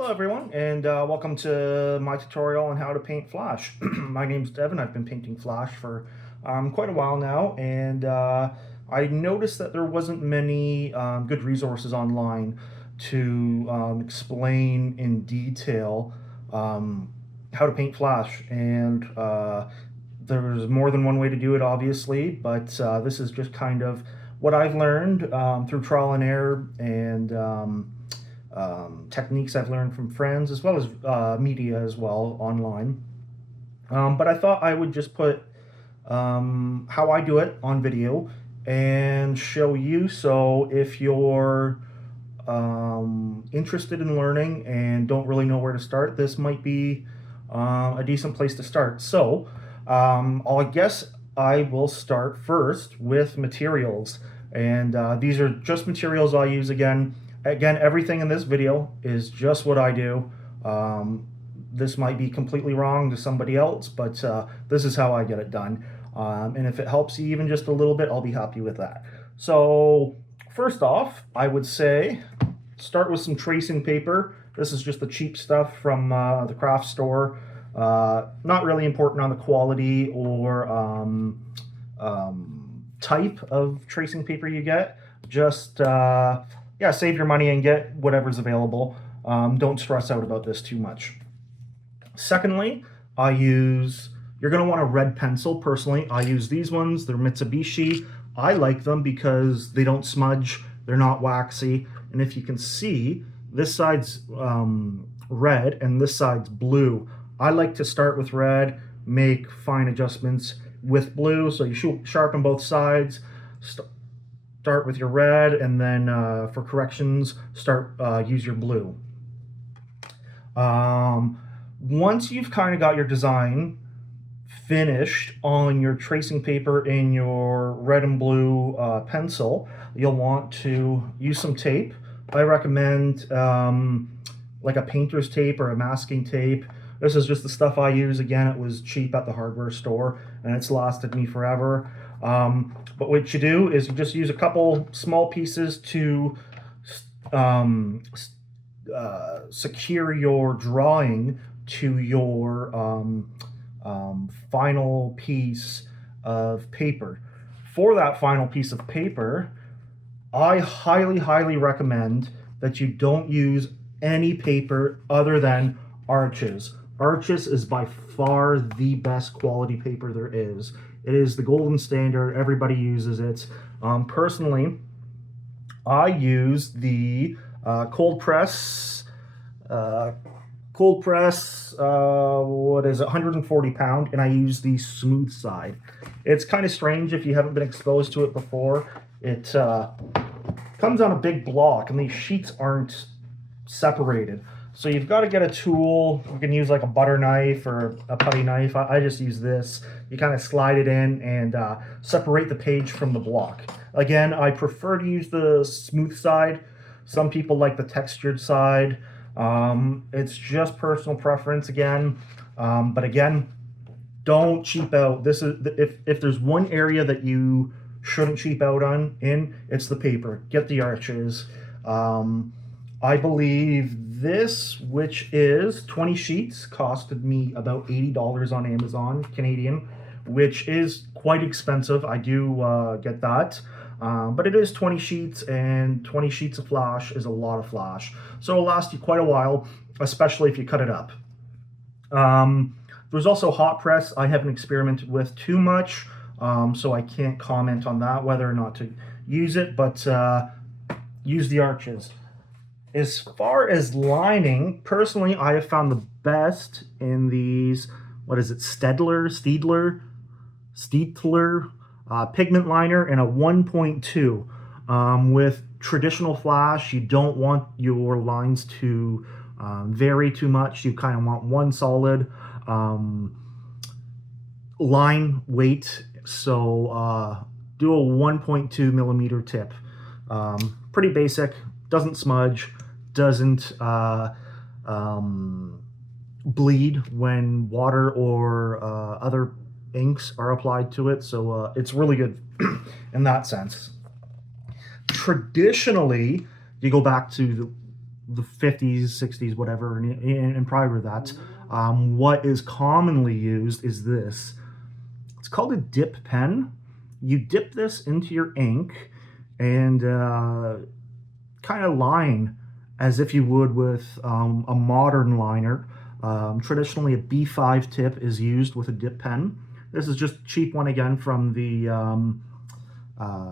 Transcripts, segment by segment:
Hello everyone, and welcome to my tutorial on how to paint Flash. My name's Devin. I've been painting Flash for quite a while now, and I noticed that there wasn't many good resources online to explain in detail how to paint Flash, and there's more than one way to do it, obviously, but this is just kind of what I've learned through trial and error and techniques I've learned from friends as well as media as well online. But I thought I would just put how I do it on video and show you. So if you're interested in learning and don't really know where to start, this might be a decent place to start. So I guess I will start first with materials. And these are just materials I use again. Again, everything in this video is just what I do. This might be completely wrong to somebody else, but this is how I get it done. And if it helps you even just a little bit, I'll be happy with that. So first off, I would say start with some tracing paper. This is just the cheap stuff from the craft store. Not really important on the quality or type of tracing paper you get. Just yeah, save your money and get whatever's available. Don't stress out about this too much. Secondly, you're going to want a red pencil. Personally, I use these ones. They're Mitsubishi. I like them because they don't smudge. They're not waxy. And if you can see, this side's red and this side's blue. I like to start with red, make fine adjustments with blue. So you sharpen both sides. Start with your red, and then for corrections, use your blue. Once you've kind of got your design finished on your tracing paper in your red and blue pencil, you'll want to use some tape. I recommend like a painter's tape or a masking tape. This is just the stuff I use. Again, it was cheap at the hardware store, and it's lasted me forever. But what you do is you just use a couple small pieces to secure your drawing to your final piece of paper. For that final piece of paper, I highly recommend that you don't use any paper other than Arches. Arches is by far the best quality paper there is. It is the golden standard. Everybody uses it. Personally, I use the cold press. What is it? 140 pound, and I use the smooth side. It's kind of strange if you haven't been exposed to it before. It comes on a big block, and these sheets aren't separated. So you've got to get a tool. You can use like a butter knife or a putty knife. I just use this. You kind of slide it in and separate the page from the block. Again, I prefer to use the smooth side. Some people like the textured side. It's just personal preference again. But again, don't cheap out. This is if there's one area that you shouldn't cheap out on it's the paper. Get the Arches. I believe this, which is 20 sheets, costed me about $80 on Amazon, Canadian, which is quite expensive. I do get that. But it is 20 sheets, and 20 sheets of Flash is a lot of Flash. So it'll last you quite a while, especially if you cut it up. There's also hot press. I haven't experimented with too much, so I can't comment on that, whether or not to use it, but use the Arches. As far as lining, personally, I have found the best in these, what is it, Staedtler pigment liner in a 1.2. With traditional Flash, you don't want your lines to vary too much. You kind of want one solid line weight. So do a 1.2 millimeter tip. Pretty basic, doesn't smudge, doesn't bleed when water or other inks are applied to it, so it's really good in that sense. Traditionally, you go back to the 50s, 60s, whatever, and prior to that. What is commonly used is this. It's called a dip pen. You dip this into your ink and kind of line as if you would with a modern liner. Traditionally, a B5 tip is used with a dip pen. This is just a cheap one again from the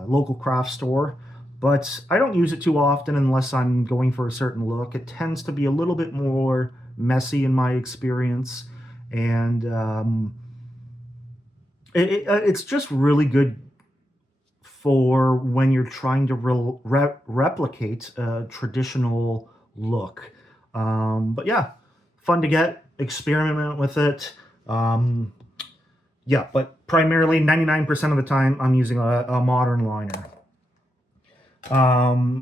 local craft store, but I don't use it too often unless I'm going for a certain look. It tends to be a little bit more messy in my experience, and it's just really good for when you're trying to replicate a traditional look. But yeah, fun to get, experiment with it. Yeah, but primarily 99% of the time I'm using a modern liner.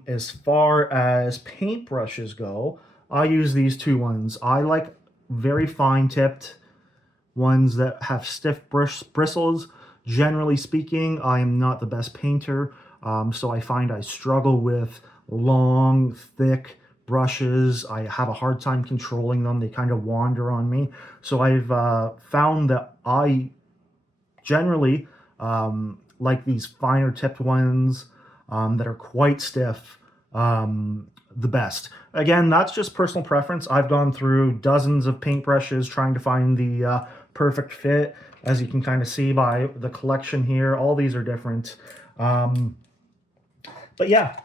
As far as paintbrushes go, I use these two ones. I like very fine tipped ones that have stiff bristles. Generally speaking, I am not the best painter, so I find I struggle with long, thick brushes. I have a hard time controlling them. They kind of wander on me. So I've found that I generally like these finer tipped ones that are quite stiff the best. Again, that's just personal preference. I've gone through dozens of paintbrushes trying to find the perfect fit. As you can kind of see by the collection here, all these are different. But yeah,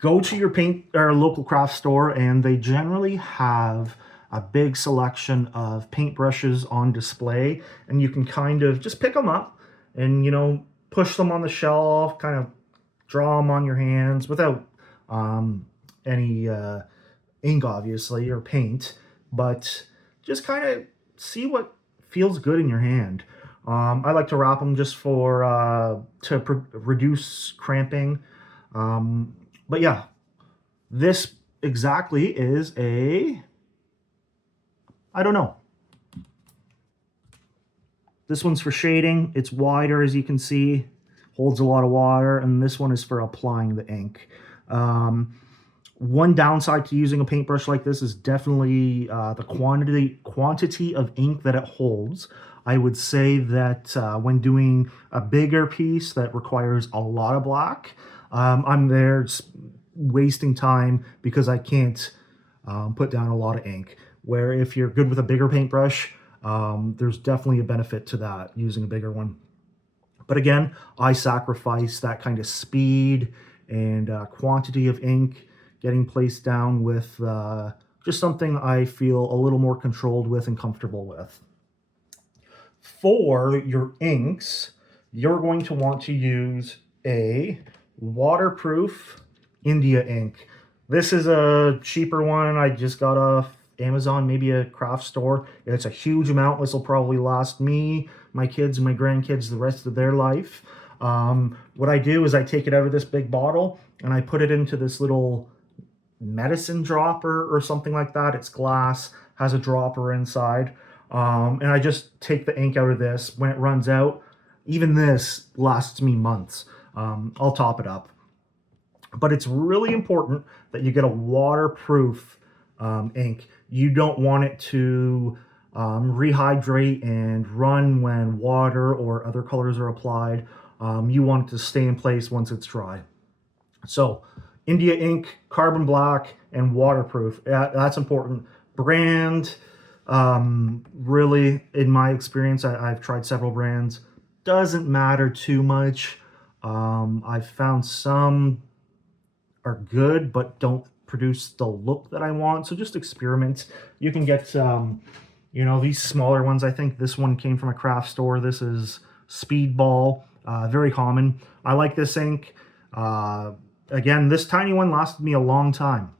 go to your paint or local craft store, and they generally have a big selection of paintbrushes on display, and you can kind of just pick them up and, you know, push them on the shelf, kind of draw them on your hands without any ink, obviously, or paint, but just kind of see what feels good in your hand. I like to wrap them just for reduce cramping. But yeah, this exactly is a, I don't know. This one's for shading. It's wider, as you can see, holds a lot of water, and this one is for applying the ink. One downside to using a paintbrush like this is definitely the quantity of ink that it holds. I would say that when doing a bigger piece that requires a lot of black, I'm there wasting time because I can't put down a lot of ink. Where if you're good with a bigger paintbrush, there's definitely a benefit to that, using a bigger one. But again, I sacrifice that kind of speed and quantity of ink getting placed down with just something I feel a little more controlled with and comfortable with. For your inks, you're going to want to use a waterproof India ink. This is a cheaper one I just got off Amazon, maybe a craft store. It's a huge amount. This will probably last me, my kids, and my grandkids the rest of their life. What I do is I take it out of this big bottle and I put it into this little medicine dropper or something like that. It's glass, has a dropper inside. And I just take the ink out of this. When it runs out, even this lasts me months. I'll top it up. But it's really important that you get a waterproof ink. You don't want it to rehydrate and run when water or other colors are applied. You want it to stay in place once it's dry. So India ink, carbon black, and waterproof. That's important. Brand, really, in my experience, I've tried several brands. Doesn't matter too much. I've found some are good, but don't produce the look that I want. So just experiment. You can get, you know, these smaller ones. I think this one came from a craft store. This is Speedball, very common. I like this ink. Again, this tiny one lasted me a long time,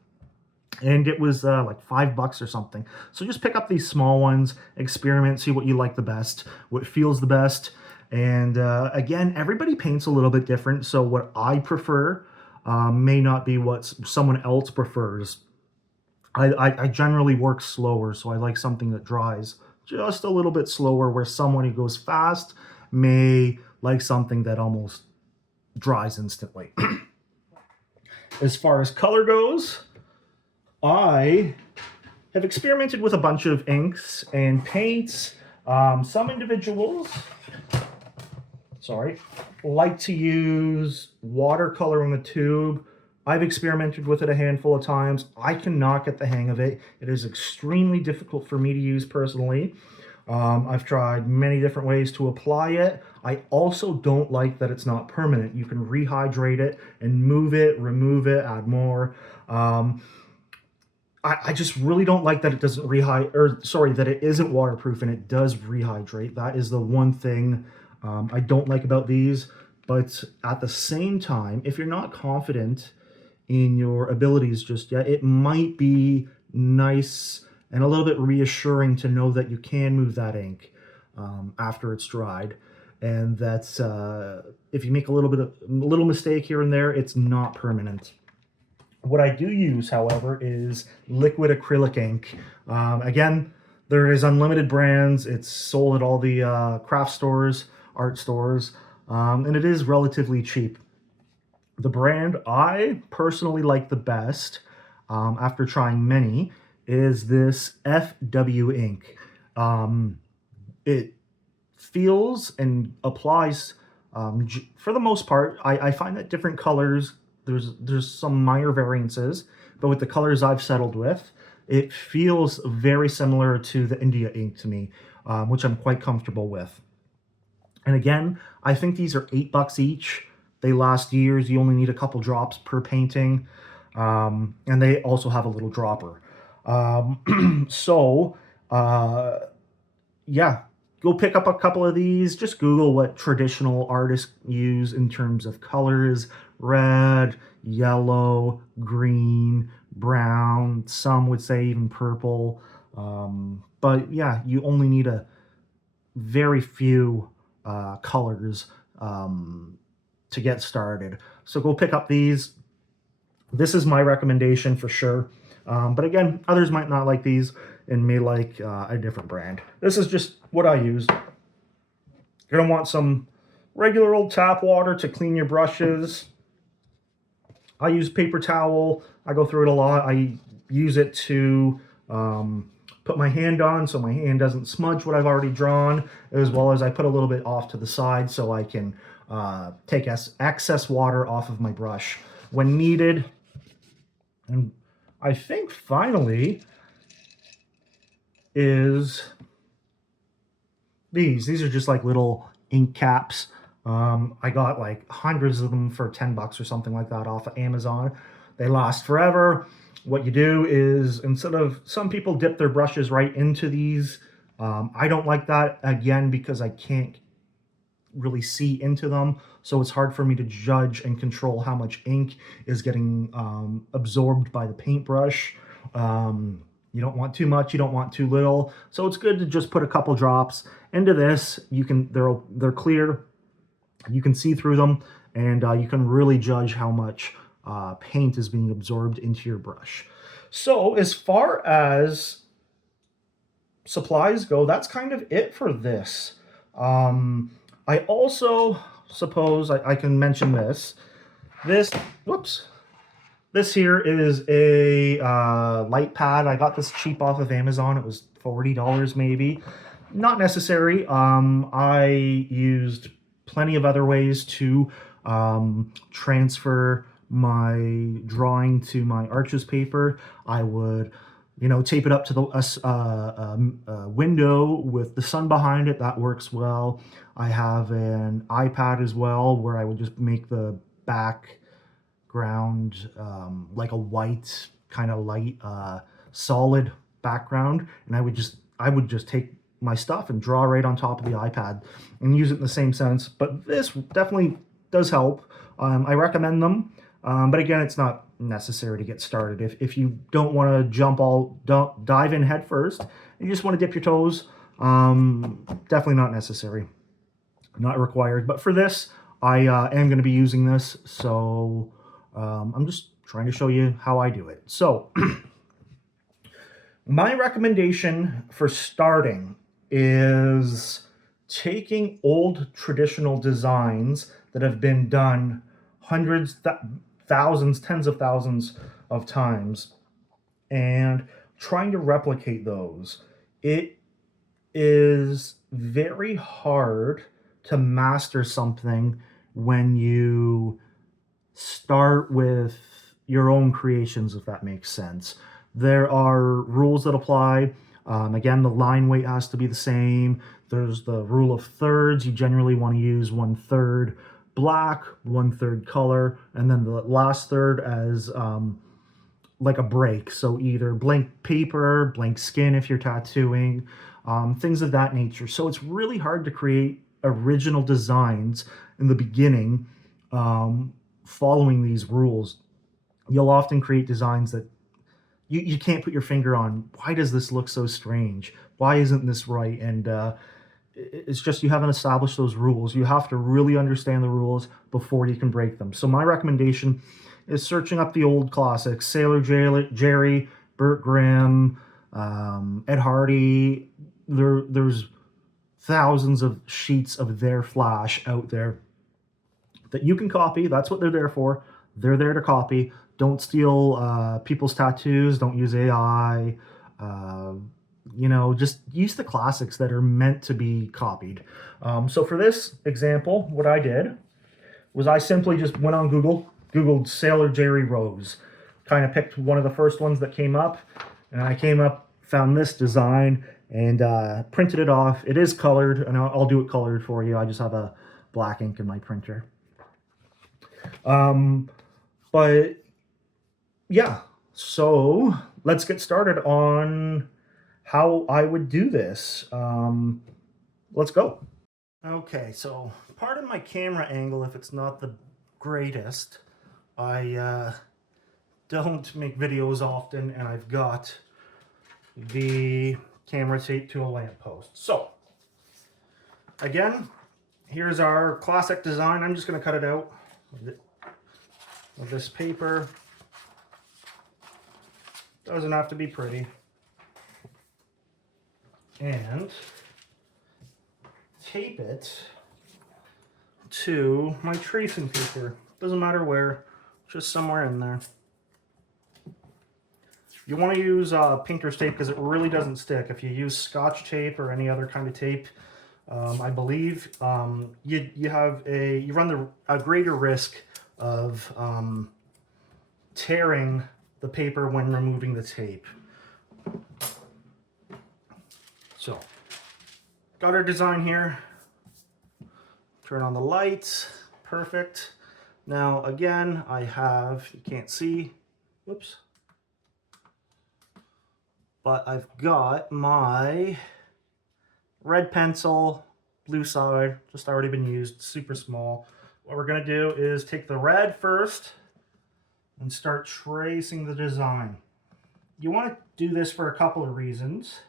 and it was like $5 or something. So just pick up these small ones, experiment, see what you like the best, what feels the best. And again, everybody paints a little bit different. So what I prefer may not be what someone else prefers. I generally work slower, so I like something that dries just a little bit slower, where someone who goes fast may like something that almost dries instantly. As far as color goes, I have experimented with a bunch of inks and paints. Some individuals, like to use watercolor in the tube. I've experimented with it a handful of times. I cannot get the hang of it. It is extremely difficult for me to use personally. I've tried many different ways to apply it. I also don't like that it's not permanent. You can rehydrate it and move it, remove it, add more. I just really don't like that it doesn't that it isn't waterproof and it does rehydrate. That is the one thing I don't like about these. But at the same time, if you're not confident in your abilities just yet, it might be nice and a little bit reassuring to know that you can move that ink after it's dried, and that's if you make a little mistake here and there, it's not permanent. What I do use, however, is liquid acrylic ink. Again, there is unlimited brands. It's sold at all the craft stores, art stores, and it is relatively cheap. The brand I personally like the best, after trying many, is this FW ink. It feels and applies, for the most part. I find that different colors, there's some minor variances, but with the colors I've settled with, it feels very similar to the India ink to me, which I'm quite comfortable with. And again, I think these are $8 each. They last years. You only need a couple drops per painting. And they also have a little dropper. Yeah, go pick up a couple of these. Just Google what traditional artists use in terms of colors: red, yellow, green, brown. Some would say even purple. But yeah, you only need a very few colors to get started. So go pick up these. This is my recommendation for sure. But again, others might not like these and may like a different brand. This is just what I use. You're gonna want some regular old tap water to clean your brushes. I use paper towel. I go through it a lot. I use it to put my hand on so my hand doesn't smudge what I've already drawn, as well as I put a little bit off to the side so I can take excess water off of my brush when needed. And I think finally is these. These are just like little ink caps. I got like hundreds of them for $10 or something like that off of Amazon. They last forever. What you do is, instead of, some people dip their brushes right into these. I don't like that, again, because I can't really see into them, so it's hard for me to judge and control how much ink is getting absorbed by the paintbrush. You don't want too much, you don't want too little, so it's good to just put a couple drops into this. They're clear, you can see through them, and you can really judge how much paint is being absorbed into your brush. So as far as supplies go, that's kind of it for this. I also suppose I can mention this. This here is a light pad. I got this cheap off of Amazon. It was $40 maybe. Not necessary. I used plenty of other ways to transfer my drawing to my Arches paper. I would, tape it up to the window with the sun behind it. That works well. I have an iPad as well, where I would just make the background like a white, kind of light, solid background, and I would just take my stuff and draw right on top of the iPad and use it in the same sense. But this definitely does help. I recommend them, but again, it's not necessary to get started. If you don't want to don't dive in head first, you just want to dip your toes, definitely not necessary, not required. But for this, I am going to be using this, so I'm just trying to show you how I do it. So my recommendation for starting is taking old traditional designs that have been done hundreds, thousands, tens of thousands of times, and trying to replicate those. It is very hard to master something when you start with your own creations, if that makes sense. There are rules that apply. Again, the line weight has to be the same. There's the rule of thirds. You generally want to use 1/3 black, 1/3 color, and then the last third as like a break. So either blank paper, blank skin if you're tattooing, things of that nature. So it's really hard to create original designs in the beginning following these rules. You'll often create designs that you can't put your finger on. Why does this look so strange? Why isn't this right? And it's just you haven't established those rules. You have to really understand the rules before you can break them. So my recommendation is searching up the old classics: Sailor Jerry, Bert Grimm, Ed Hardy. There's thousands of sheets of their flash out there that you can copy. That's what they're there for. They're there to copy. Don't steal people's tattoos. Don't use AI. Just use the classics that are meant to be copied. So for this example, what I did was I simply just went on Googled Sailor Jerry Rose, kind of picked one of the first ones that came up, and I found this design, and printed it off. It is colored, and I'll do it colored for you. I just have a black ink in my printer. But yeah, so let's get started on how I would do this. Let's go. Okay, so pardon my camera angle if it's not the greatest. I don't make videos often, and I've got the camera taped to a lamppost. So, again, here's our classic design. I'm just going to cut it out of this paper. Doesn't have to be pretty. And tape it to my tracing paper. Doesn't matter where, just somewhere in there. You want to use painter's tape because it really doesn't stick. If you use Scotch tape or any other kind of tape, I believe you run a greater risk of tearing the paper when removing the tape. So, got our design here. Turn on the lights. Perfect. Now again, I have, you can't see, whoops, but I've got my red pencil, blue side, just already been used, super small. What we're going to do is take the red first and start tracing the design. You want to do this for a couple of reasons.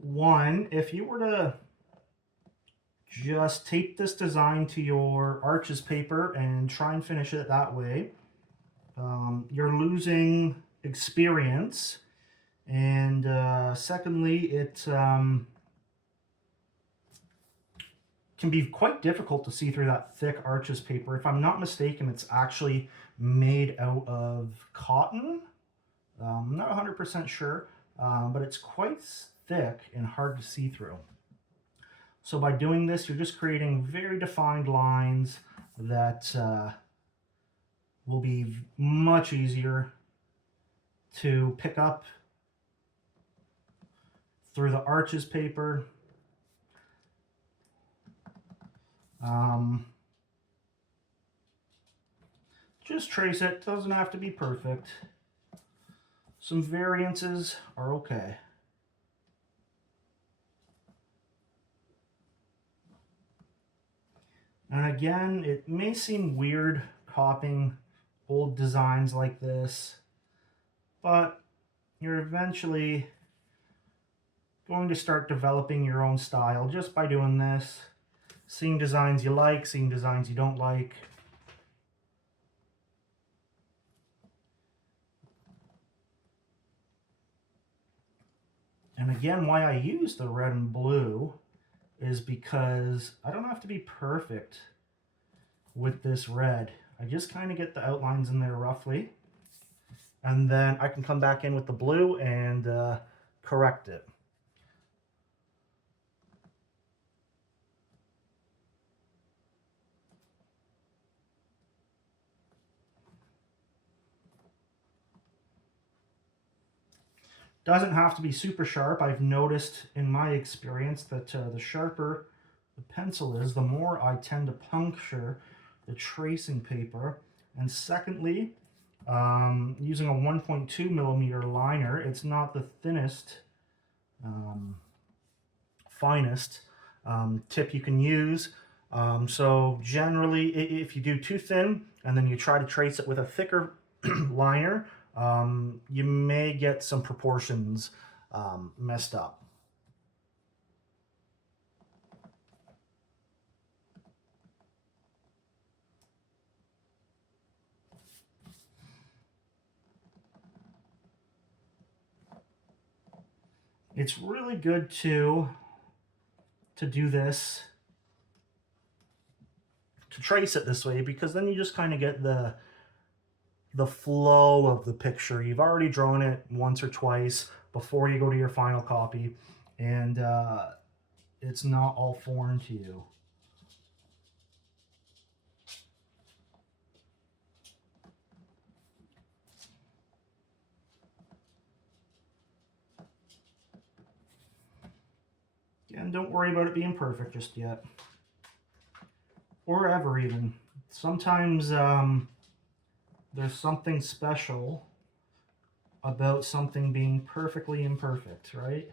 One, if you were to just tape this design to your arches paper and try and finish it that way, you're losing experience. And secondly, it can be quite difficult to see through that thick arches paper. If I'm not mistaken, it's actually made out of cotton. I'm not 100% sure, but it's quite thick and hard to see through. So by doing this, you're just creating very defined lines that will be much easier to pick up through the arches paper. Just trace it, doesn't have to be perfect. Some variances are okay. And again, it may seem weird copying old designs like this, but you're eventually going to start developing your own style just by doing this. Seeing designs you like, seeing designs you don't like. And again, why I use the red and blue is because I don't have to be perfect with this red. I just kind of get the outlines in there roughly. and then I can come back in with the blue and correct it. Doesn't have to be super sharp. I've noticed in my experience that the sharper the pencil is, the more I tend to puncture the tracing paper. And secondly, using a 1.2 millimeter liner, it's not the thinnest, finest tip you can use. So generally, if you do too thin and then you try to trace it with a thicker liner, you may get some proportions messed up. It's really good to do this, to trace it this way, because then you just kind of get the flow of the picture. You've already drawn it once or twice before you go to your final copy, and it's not all foreign to you. And don't worry about it being perfect just yet. Or ever, even. Sometimes there's something special about something being perfectly imperfect, right?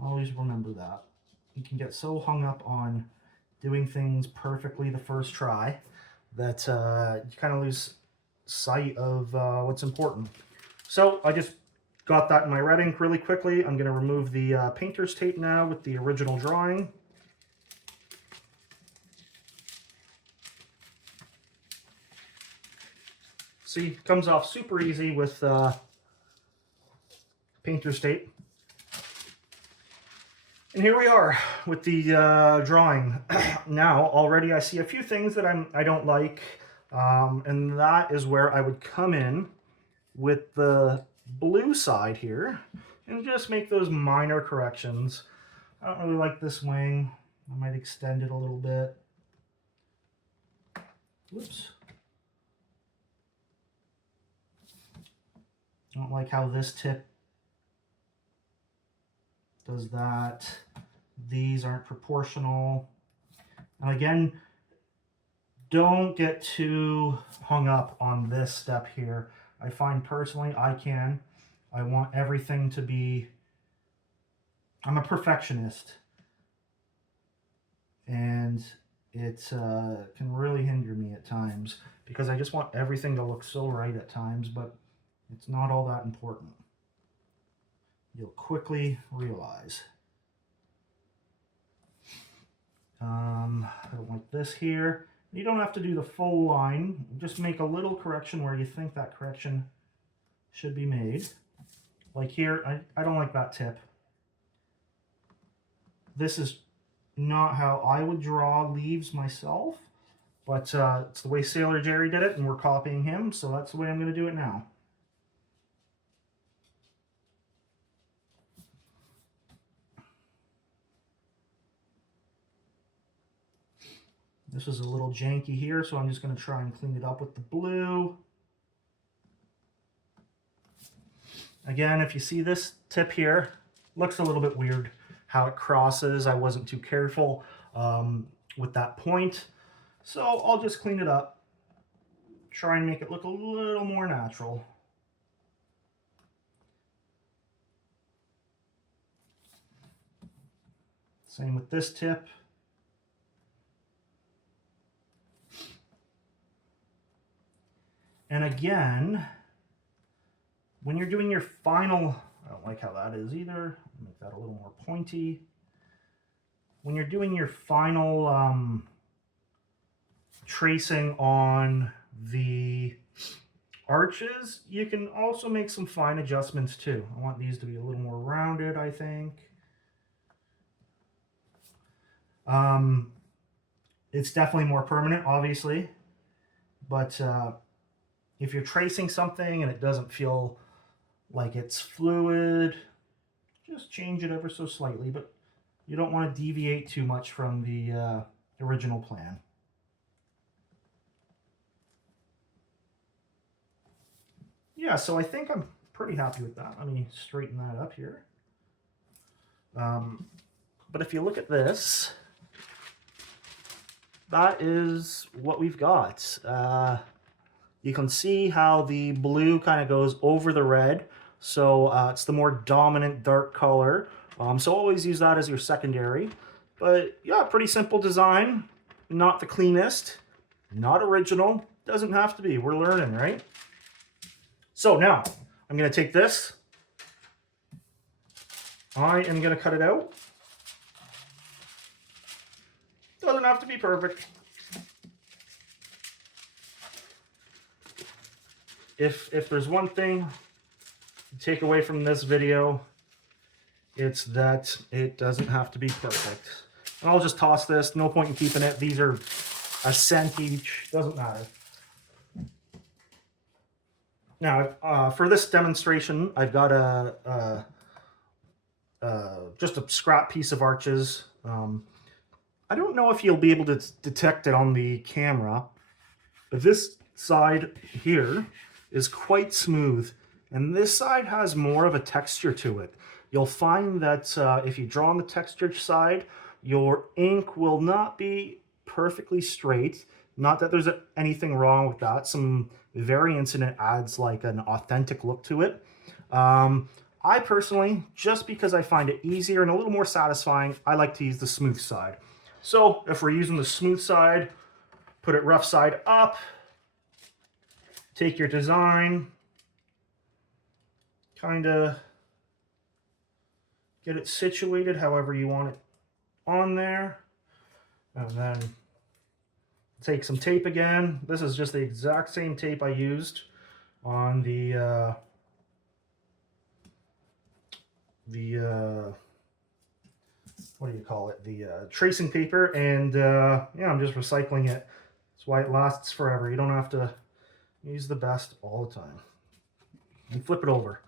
Always remember that. You can get so hung up on doing things perfectly the first try that you kind of lose sight of what's important. So I just got that in my red ink really quickly. I'm going to remove the painter's tape now with the original drawing. See, it comes off super easy with painter's tape. And here we are with the drawing. Now, already I see a few things that I don't like, and that is where I would come in with the blue side here and just make those minor corrections. I don't really like this wing. I might extend it a little bit. Whoops. I don't like how this tip does that. These aren't proportional. And again, don't get too hung up on this step here. I find personally I want everything to be, I'm a perfectionist, and it can really hinder me at times because I just want everything to look so right at times, but it's not all that important. You'll quickly realize. I don't like this here. You don't have to do the full line. Just make a little correction where you think that correction should be made. Like here, I don't like that tip. This is not how I would draw leaves myself, but it's the way Sailor Jerry did it, and we're copying him, so that's the way I'm going to do it now. This is a little janky here, so I'm just going to try and clean it up with the blue. Again, if you see this tip here, looks a little bit weird how it crosses. I wasn't too careful with that point, so I'll just clean it up. Try and make it look a little more natural. Same with this tip. And again, when you're doing your final, I don't like how that is either. Make that a little more pointy. When you're doing your final tracing on the arches, you can also make some fine adjustments too. I want these to be a little more rounded, I think. It's definitely more permanent, obviously, but if you're tracing something and it doesn't feel like it's fluid, just change it ever so slightly, but you don't want to deviate too much from the original plan. Yeah, so I think I'm pretty happy with that. Let me straighten that up here. But if you look at this, that is what we've got. You can see how the blue kind of goes over the red. So it's the more dominant dark color. So always use that as your secondary. But yeah, pretty simple design. Not the cleanest, not original. Doesn't have to be. We're learning, right? So now I'm going to take this. I am going to cut it out. Doesn't have to be perfect. If there's one thing to take away from this video, it's that it doesn't have to be perfect. And I'll just toss this. No point in keeping it. These are a cent each. Doesn't matter. Now, for this demonstration, I've got just a scrap piece of arches. I don't know if you'll be able to detect it on the camera, but this side here is quite smooth, and this side has more of a texture to it. You'll find that if you draw on the textured side, your ink will not be perfectly straight. Not that there's anything wrong with that. Some variance in it adds like an authentic look to it. I personally, just because I find it easier and a little more satisfying, I like to use the smooth side. So if we're using the smooth side, put it rough side up, take your design, kind of get it situated however you want it on there, and then take some tape again. This is just the exact same tape I used on the what do you call it? The tracing paper, and yeah, I'm just recycling it. That's why it lasts forever. You don't have to use the best all the time. And flip it over.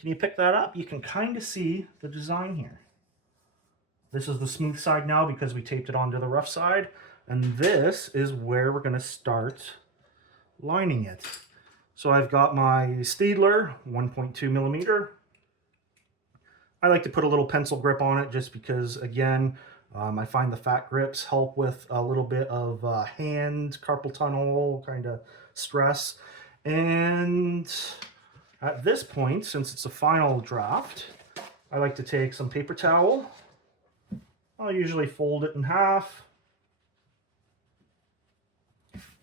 Can you pick that up? You can kind of see the design here. This is the smooth side now because we taped it onto the rough side. And this is where we're going to start lining it. So I've got my Staedtler 1.2 millimeter. I like to put a little pencil grip on it just because, again, I find the fat grips help with a little bit of hand carpal tunnel kind of stress. And at this point, since it's a final draft, I like to take some paper towel. I'll usually fold it in half.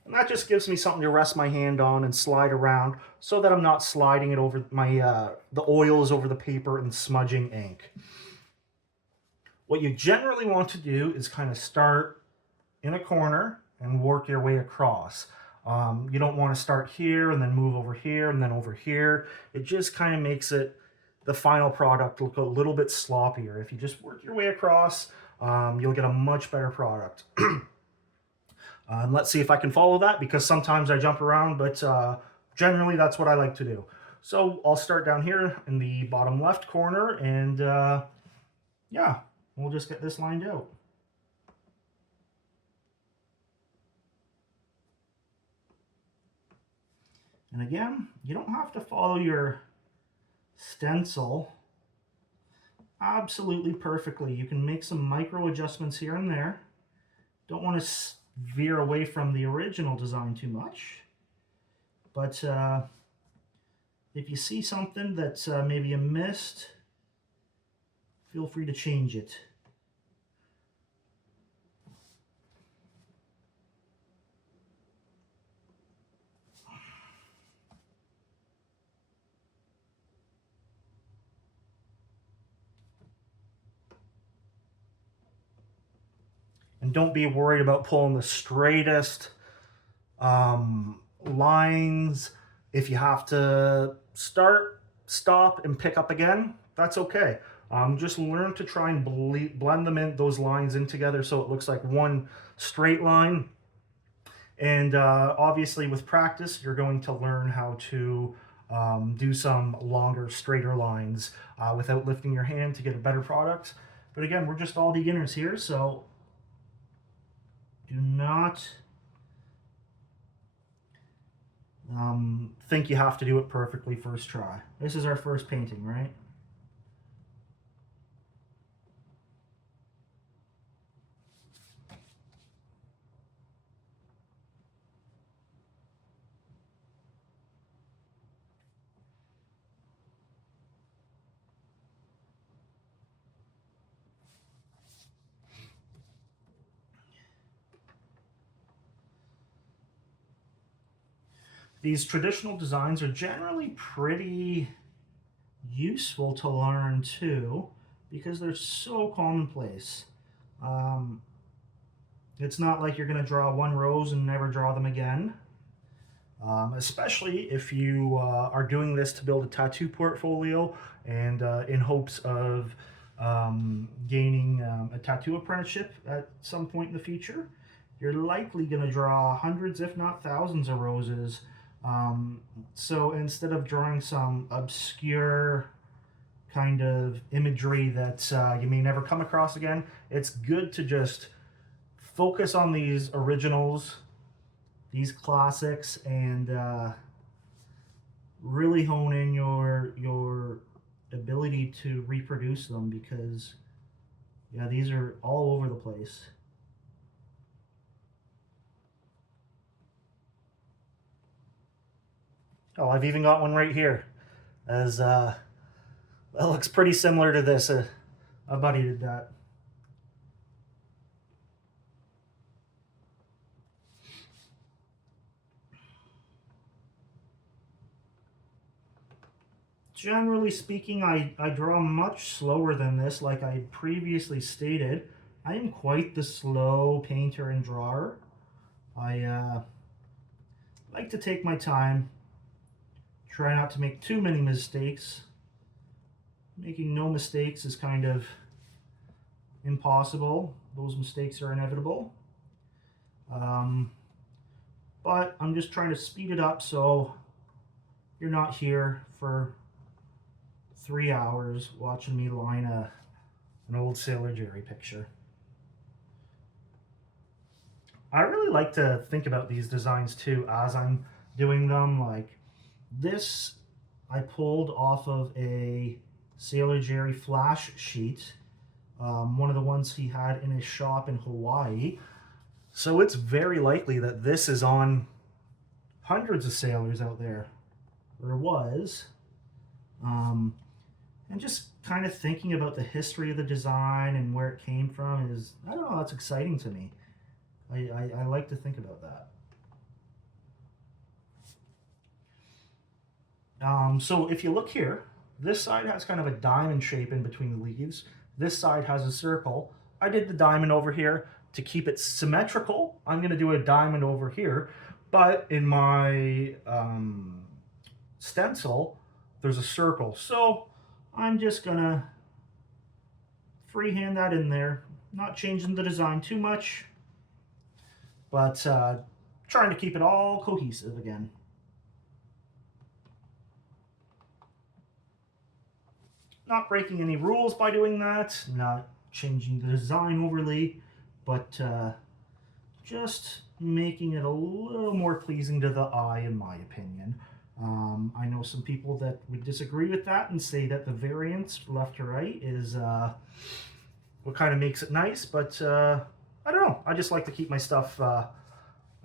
And that just gives me something to rest my hand on and slide around so that I'm not sliding it over my the oils over the paper and smudging ink. What you generally want to do is kind of start in a corner and work your way across. You don't want to start here and then move over here and then over here. It just kind of makes it, the final product, look a little bit sloppier. If you just work your way across, you'll get a much better product. And let's see if I can follow that, because sometimes I jump around, but generally that's what I like to do. So I'll start down here in the bottom left corner, and yeah, we'll just get this lined out. And again, you don't have to follow your stencil absolutely perfectly. You can make some micro adjustments here and there. Don't want to veer away from the original design too much, but if you see something that maybe you missed, feel free to change it. And don't be worried about pulling the straightest lines. If you have to start, stop, and pick up again, that's okay. Just learn to try and blend them in, those lines in together, so it looks like one straight line. And obviously with practice, you're going to learn how to do some longer, straighter lines without lifting your hand to get a better product. But again, we're just all beginners here, so do not think you have to do it perfectly first try. This is our first painting, right? These traditional designs are generally pretty useful to learn too, because they're so commonplace. It's not like you're going to draw one rose and never draw them again. Especially if you are doing this to build a tattoo portfolio and in hopes of gaining a tattoo apprenticeship at some point in the future. You're likely going to draw hundreds, if not thousands, of roses. So instead of drawing some obscure kind of imagery that you may never come across again, it's good to just focus on these originals, these classics, and really hone in your ability to reproduce them, because yeah, these are all over the place. Oh, I've even got one right here. As that looks pretty similar to this. A buddy did that. Generally speaking, I draw much slower than this, like I previously stated. I am quite the slow painter and drawer. I like to take my time, try not to make too many mistakes. Making no mistakes is kind of impossible. Those mistakes are inevitable. But I'm just trying to speed it up so you're not here for 3 hours watching me line an old Sailor Jerry picture. I really like to think about these designs too as I'm doing them. Like this, I pulled off of a Sailor Jerry flash sheet, one of the ones he had in his shop in Hawaii. So it's very likely that this is on hundreds of sailors out there, or was. And just kind of thinking about the history of the design and where it came from is, I don't know, that's exciting to me. I like to think about that. So if you look here, this side has kind of a diamond shape in between the leaves. This side has a circle. I did the diamond over here to keep it symmetrical. I'm going to do a diamond over here, but in my stencil, there's a circle. So I'm just going to freehand that in there, not changing the design too much, but trying to keep it all cohesive again. Not breaking any rules by doing that, not changing the design overly, but just making it a little more pleasing to the eye, in my opinion. I know some people that would disagree with that and say that the variance left to right is what kind of makes it nice, but I don't know. I just like to keep my stuff, I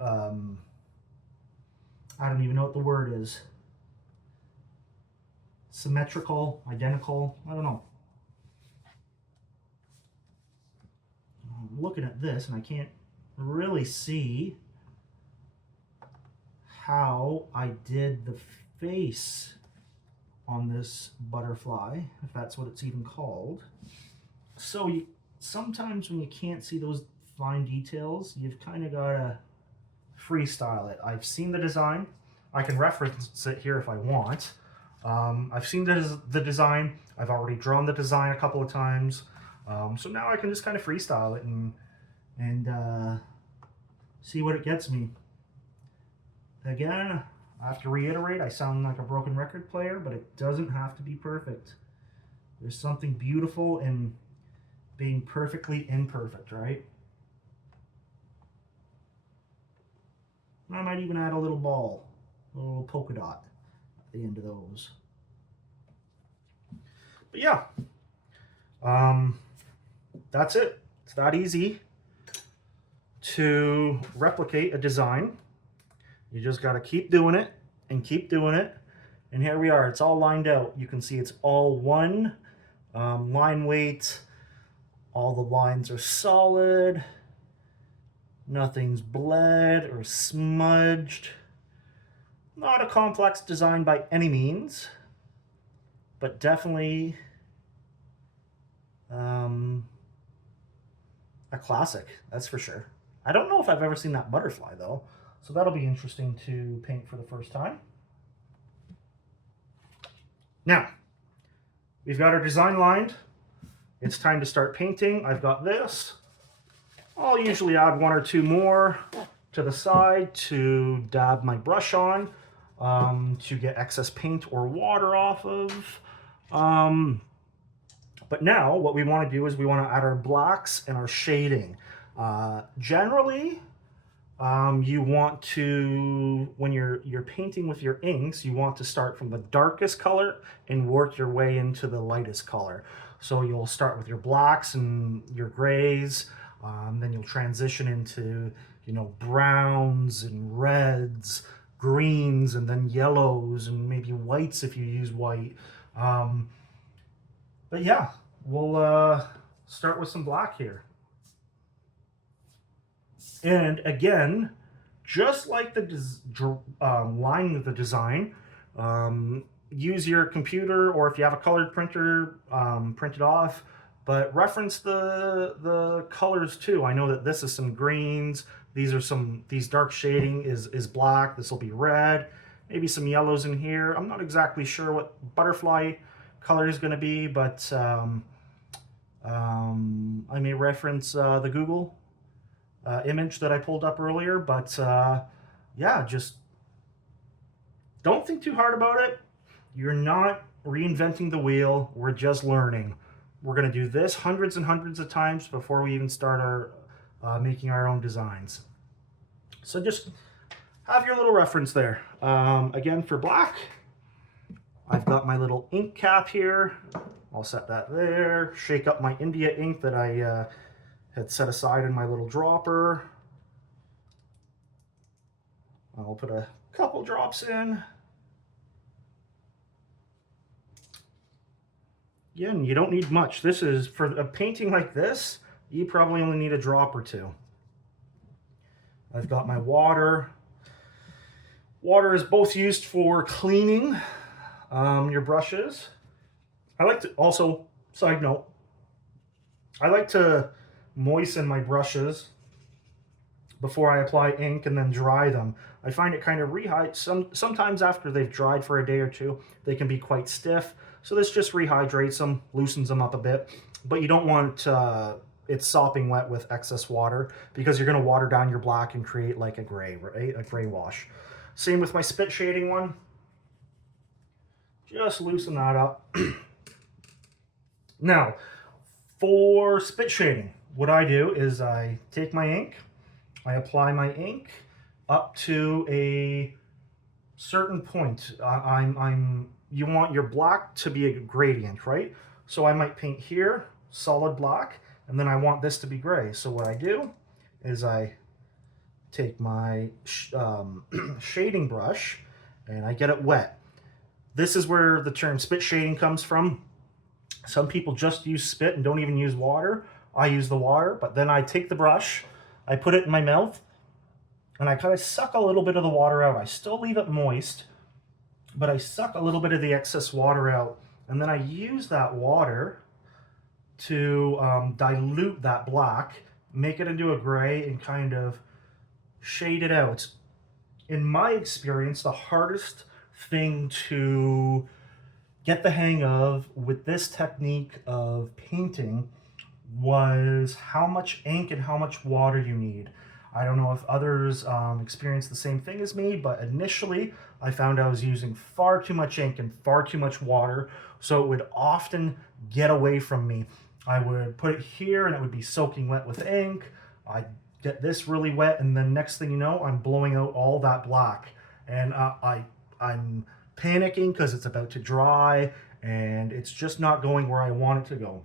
don't even know what the word is. Symmetrical, identical, I don't know. I'm looking at this and I can't really see how I did the face on this butterfly, if that's what it's even called. So sometimes when you can't see those fine details, you've kind of got to freestyle it. I've seen the design. I can reference it here if I want. I've seen the design. I've already drawn the design a couple of times. So now I can just kind of freestyle it and see what it gets me. again, I have to reiterate, I sound like a broken record player, but it doesn't have to be perfect. There's something beautiful in being perfectly imperfect, right? I might even add a little ball, a little polka dot at the end of those. But yeah, that's it. It's that easy to replicate a design. You just got to keep doing it and keep doing it. And here we are. It's all lined out. You can see it's all one line weight. All the lines are solid. Nothing's bled or smudged. Not a complex design by any means, but definitely a classic, that's for sure. I don't know if I've ever seen that butterfly though, so that'll be interesting to paint for the first time. Now, we've got our design lined. It's time to start painting. I've got this. I'll usually add one or two more to the side to dab my brush on, to get excess paint or water off of. But now what we want to do is we want to add our blacks and our shading. Generally, you want to, when you're painting with your inks, you want to start from the darkest color and work your way into the lightest color. So you'll start with your blacks and your grays, then you'll transition into, browns and reds, greens, and then yellows, and maybe whites if you use white. But yeah, we'll start with some black here. And again, just like the line of the design, use your computer, or if you have a colored printer, print it off, but reference the colors too. I know that this is some greens. These dark shading is black. This will be red. Maybe some yellows in here. I'm not exactly sure what butterfly color is going to be, but I may reference the Google image that I pulled up earlier. But yeah, just don't think too hard about it. You're not reinventing the wheel. We're just learning. We're going to do this hundreds and hundreds of times before we even start our making our own designs. So just have your little reference there. Again, for black, I've got my little ink cap here. I'll set that there. Shake up my India ink that I had set aside in my little dropper. I'll put a couple drops in. Again, you don't need much. This is, for a painting like this, you probably only need a drop or two. I've got my water. Water is both used for cleaning your brushes. I like to, also, side note, I like to moisten my brushes before I apply ink and then dry them. I find it kind of sometimes after they've dried for a day or two, they can be quite stiff. So this just rehydrates them, loosens them up a bit, but you don't want it sopping wet with excess water, because you're going to water down your black and create like a gray, right? A gray wash. Same with my spit shading one. Just loosen that up. Now, for spit shading, what I do is I take my ink, I apply my ink up to a certain point. You want your black to be a gradient, right? So I might paint here, solid black, and then I want this to be gray. So what I do is I take my shading brush and I get it wet. This is where the term spit shading comes from. Some people just use spit and don't even use water. I use the water, but then I take the brush, I put it in my mouth, and I kind of suck a little bit of the water out. I still leave it moist, but I suck a little bit of the excess water out, and then I use that water to dilute that black, make it into a gray, and kind of shade it out. In my experience, the hardest thing to get the hang of with this technique of painting was how much ink and how much water you need. I don't know if others experience the same thing as me, but initially I found I was using far too much ink and far too much water, so it would often get away from me. I would put it here and it would be soaking wet with ink. I'd get this really wet, and then next thing you know, I'm blowing out all that black. And I'm panicking because it's about to dry and it's just not going where I want it to go.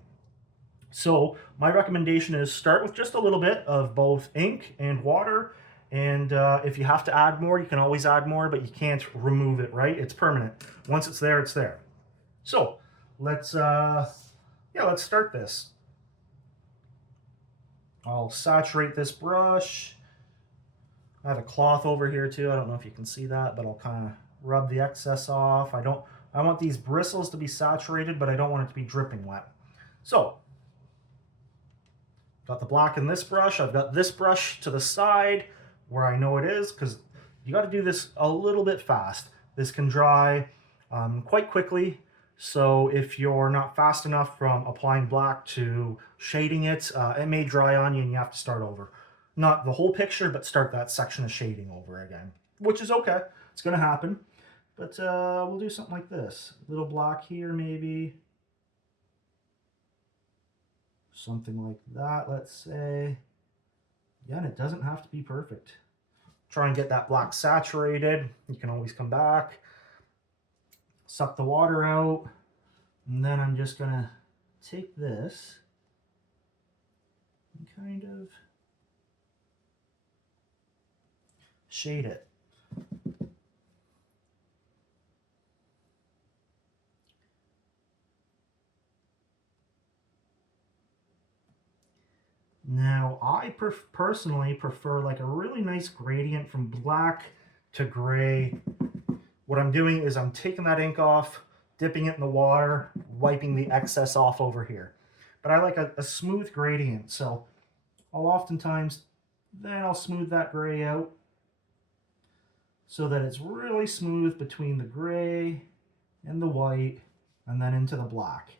So my recommendation is start with just a little bit of both ink and water. And if you have to add more, you can always add more, but you can't remove it, right? It's permanent. Once it's there, it's there. So let's start this. I'll saturate this brush. I have a cloth over here too. I don't know if you can see that, but I'll kind of rub the excess off. I want these bristles to be saturated, but I don't want it to be dripping wet. So, got the black in this brush. I've got this brush to the side where I know it is, because you got to do this a little bit fast. This can dry quite quickly. So if you're not fast enough from applying black to shading it, it may dry on you and you have to start over. Not the whole picture, but start that section of shading over again, which is okay. It's going to happen. But we'll do something like this. A little black here, maybe. Something like that, let's say. Again, it doesn't have to be perfect. Try and get that black saturated. You can always come back. Suck the water out. And then I'm just going to take this and kind of shade it. Now, I personally prefer like a really nice gradient from black to gray. What I'm doing is I'm taking that ink off, dipping it in the water, wiping the excess off over here. But I like a smooth gradient, so I'll oftentimes, then I'll smooth that gray out so that it's really smooth between the gray and the white and then into the black.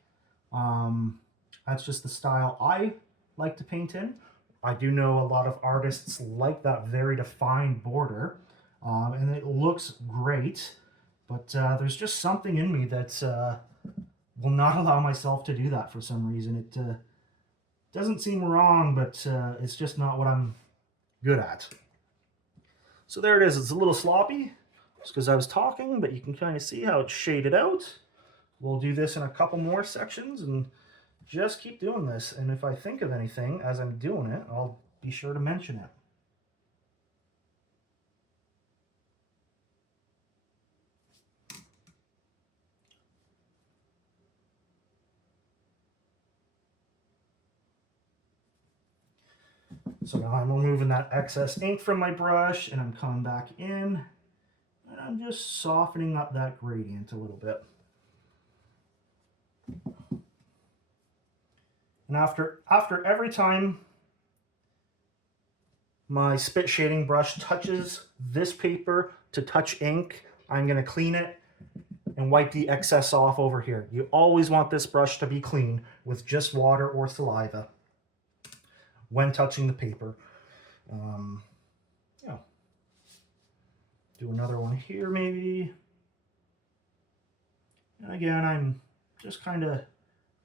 That's just the style I like to paint in. I do know a lot of artists like that very defined border, and it looks great, but there's just something in me that will not allow myself to do that for some reason. It doesn't seem wrong, but it's just not what I'm good at. So there it is. It's a little sloppy just because I was talking, but you can kind of see how it's shaded out. We'll do this in a couple more sections and just keep doing this. And if I think of anything as I'm doing it, I'll be sure to mention it. So now I'm removing that excess ink from my brush and I'm coming back in and I'm just softening up that gradient a little bit. And after every time my spit shading brush touches this paper to touch ink, I'm going to clean it and wipe the excess off over here. You always want this brush to be clean with just water or saliva when touching the paper. Yeah. Do another one here maybe. And again, I'm just kind of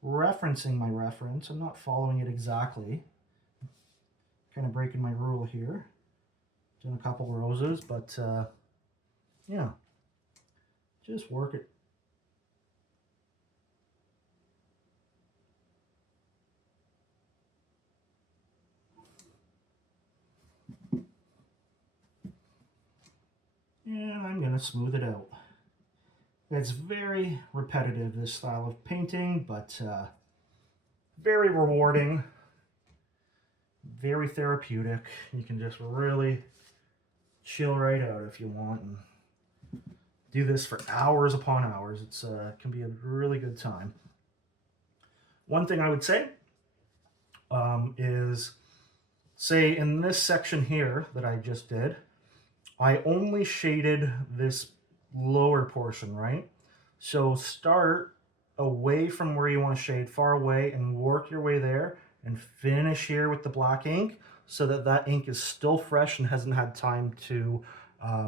referencing my reference. I'm not following it exactly. Kind of breaking my rule here. Doing a couple roses, but yeah. Just work it. And I'm going to smooth it out. It's very repetitive, this style of painting, but very rewarding, very therapeutic. You can just really chill right out if you want and do this for hours upon hours. It can be a really good time. One thing I would say is, say in this section here that I just did, I only shaded this lower portion, right? So start away from where you want to shade, far away, and work your way there, and finish here with the black ink so that that ink is still fresh and hasn't had time to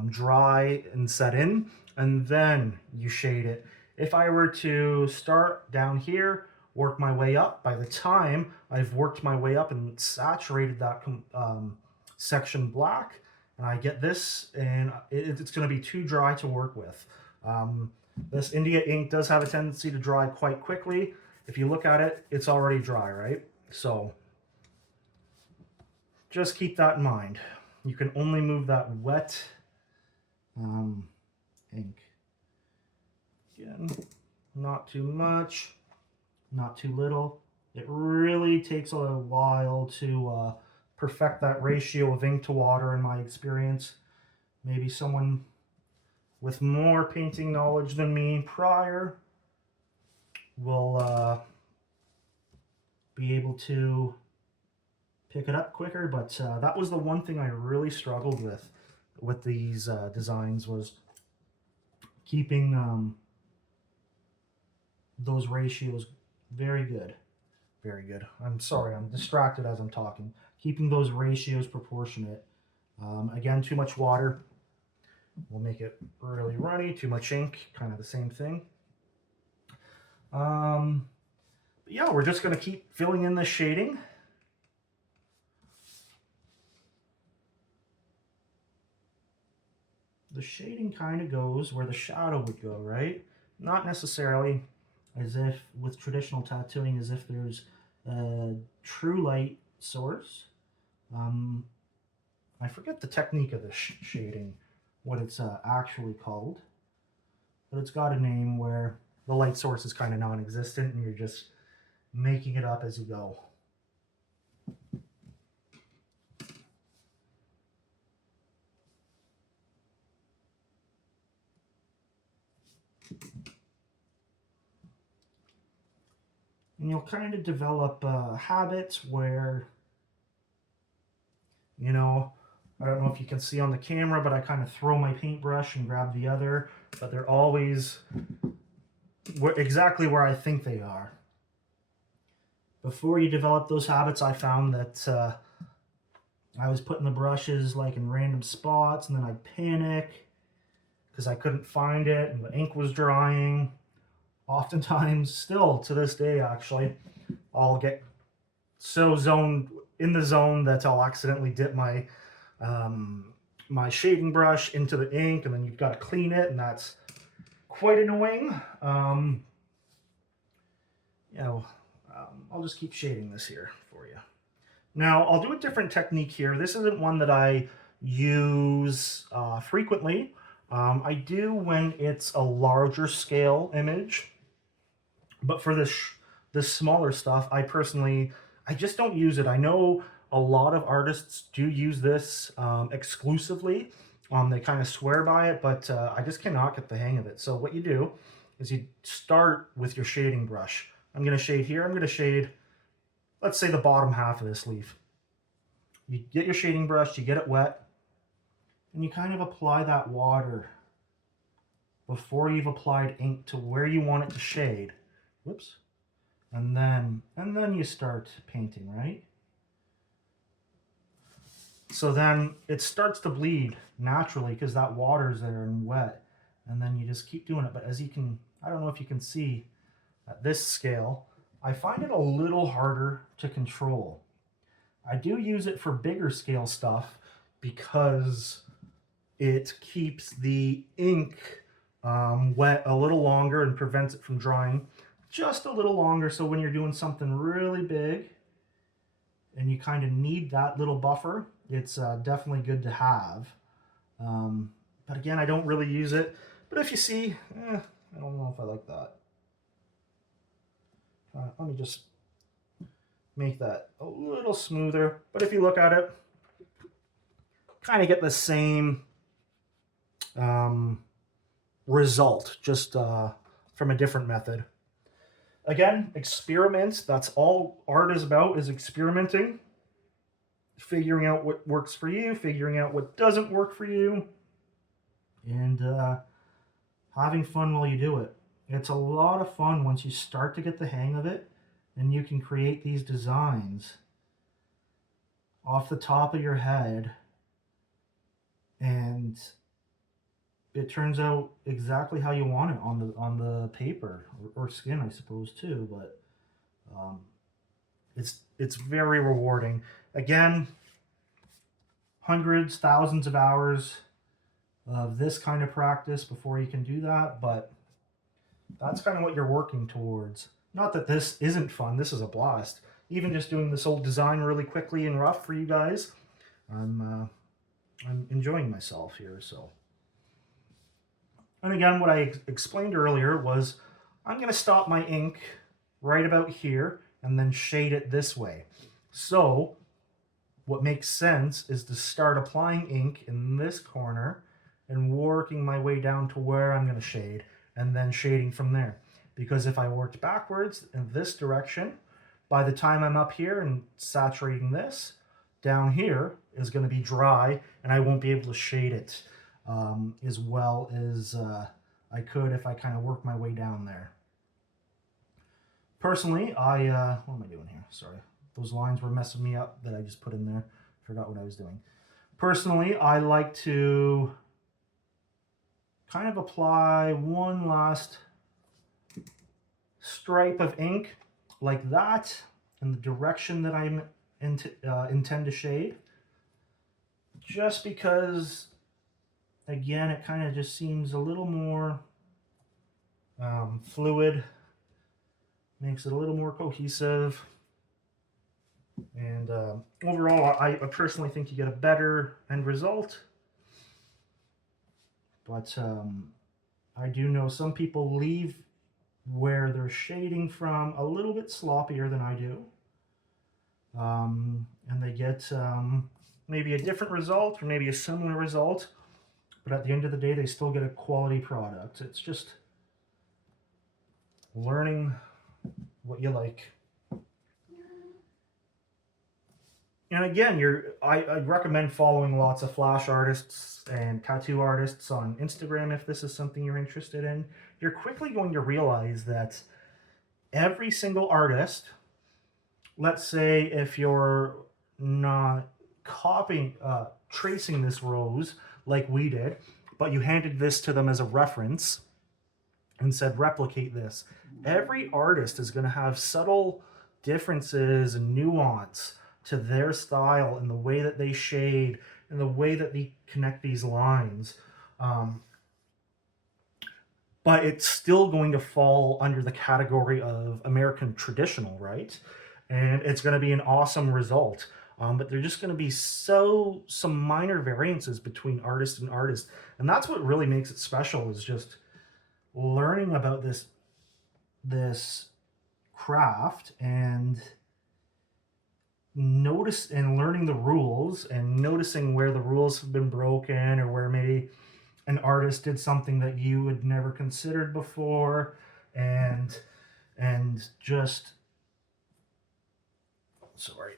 dry and set in, and then you shade it. If I were to start down here, work my way up, by the time I've worked my way up and saturated that section black, and I get this, and it's going to be too dry to work with. This India ink does have a tendency to dry quite quickly. If you look at it, it's already dry, right? So just keep that in mind. You can only move that wet ink. Again, not too much, not too little. It really takes a while to perfect that ratio of ink to water, in my experience. Maybe someone with more painting knowledge than me prior will be able to pick it up quicker, but that was the one thing I really struggled with these designs, was keeping those ratios very good. Very good. I'm sorry, I'm distracted as I'm talking. Keeping those ratios proportionate. Again, too much water will make it really runny. Too much ink, kind of the same thing. But yeah, we're just going to keep filling in the shading. The shading kind of goes where the shadow would go, right? Not necessarily as if with traditional tattooing, as if there's a true light source. I forget the technique of the shading, what it's actually called, but it's got a name where the light source is kind of non-existent and you're just making it up as you go. And you'll kind of develop habits where, you know, I don't know if you can see on the camera, but I kind of throw my paintbrush and grab the other, but they're always exactly where I think they are. Before you develop those habits, I found that I was putting the brushes like in random spots, and then I'd panic because I couldn't find it and the ink was drying. Oftentimes, still to this day actually, I'll get so zoned in the zone that I'll accidentally dip my my shading brush into the ink, and then you've got to clean it, and that's quite annoying. I'll just keep shading this here for you. Now, I'll do a different technique here. This isn't one that I use frequently. I do when it's a larger scale image, but for this smaller stuff, I just don't use it. I know a lot of artists do use this exclusively. They kind of swear by it, but I just cannot get the hang of it. So what you do is you start with your shading brush. I'm going to shade here. I'm going to shade, let's say, the bottom half of this leaf. You get your shading brush, you get it wet, and you kind of apply that water before you've applied ink to where you want it to shade. Whoops. And then you start painting, right? So then it starts to bleed naturally because that water's there and wet. And then you just keep doing it. But as you can, I don't know if you can see at this scale, I find it a little harder to control. I do use it for bigger scale stuff because it keeps the ink wet a little longer and prevents it from drying just a little longer. So when you're doing something really big and you kind of need that little buffer, it's definitely good to have. But again, I don't really use it. But if you see, I don't know if I like that. Let me just make that a little smoother. But if you look at it, kind of get the same result, just from a different method. Again, experiment. That's all art is about, is experimenting. Figuring out what works for you, figuring out what doesn't work for you, and having fun while you do it. It's a lot of fun once you start to get the hang of it, and you can create these designs off the top of your head, and it turns out exactly how you want it on the paper or skin, I suppose, too. But it's very rewarding. Again, hundreds, thousands of hours of this kind of practice before you can do that, but that's kind of what you're working towards. Not that this isn't fun, this is a blast. Even just doing this old design really quickly and rough for you guys, I'm enjoying myself here. So, and again, what I explained earlier was I'm going to stop my ink right about here and then shade it this way. So what makes sense is to start applying ink in this corner and working my way down to where I'm going to shade, and then shading from there. Because if I worked backwards in this direction, by the time I'm up here and saturating this, down here is going to be dry, and I won't be able to shade it as well as I could if I kind of work my way down there. Personally, what am I doing here? Sorry, those lines were messing me up that I just put in there. Forgot what I was doing. Personally, I like to kind of apply one last stripe of ink like that in the direction that I intend to shade, just because, again, it kind of just seems a little more fluid, makes it a little more cohesive, and overall I personally think you get a better end result. But I do know some people leave where they're shading from a little bit sloppier than I do. And they get maybe a different result or maybe a similar result. But at the end of the day, they still get a quality product. It's just learning what you like. And again, I recommend following lots of flash artists and tattoo artists on Instagram if this is something you're interested in. You're quickly going to realize that every single artist, let's say if you're not tracing this rose like we did, but you handed this to them as a reference and said, replicate this. Every artist is going to have subtle differences and nuance to their style and the way that they shade and the way that they connect these lines. But it's still going to fall under the category of American traditional, right? And it's going to be an awesome result. But there's just going to be some minor variances between artist and artist. And that's what really makes it special, is just learning about this craft and learning the rules and noticing where the rules have been broken, or where maybe an artist did something that you had never considered before, and just, sorry.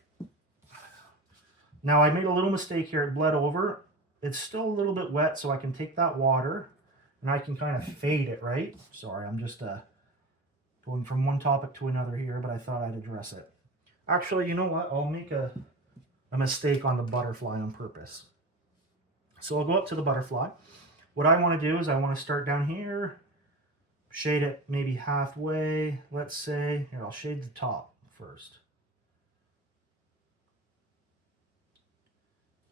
Now I made a little mistake here. It bled over. It's still a little bit wet, so I can take that water and I can kind of fade it, right? Sorry, I'm just going from one topic to another here, but I thought I'd address it. Actually, you know what? I'll make a mistake on the butterfly on purpose. So I'll go up to the butterfly. What I want to do is I want to start down here, shade it maybe halfway, let's say. Here, I'll shade the top first.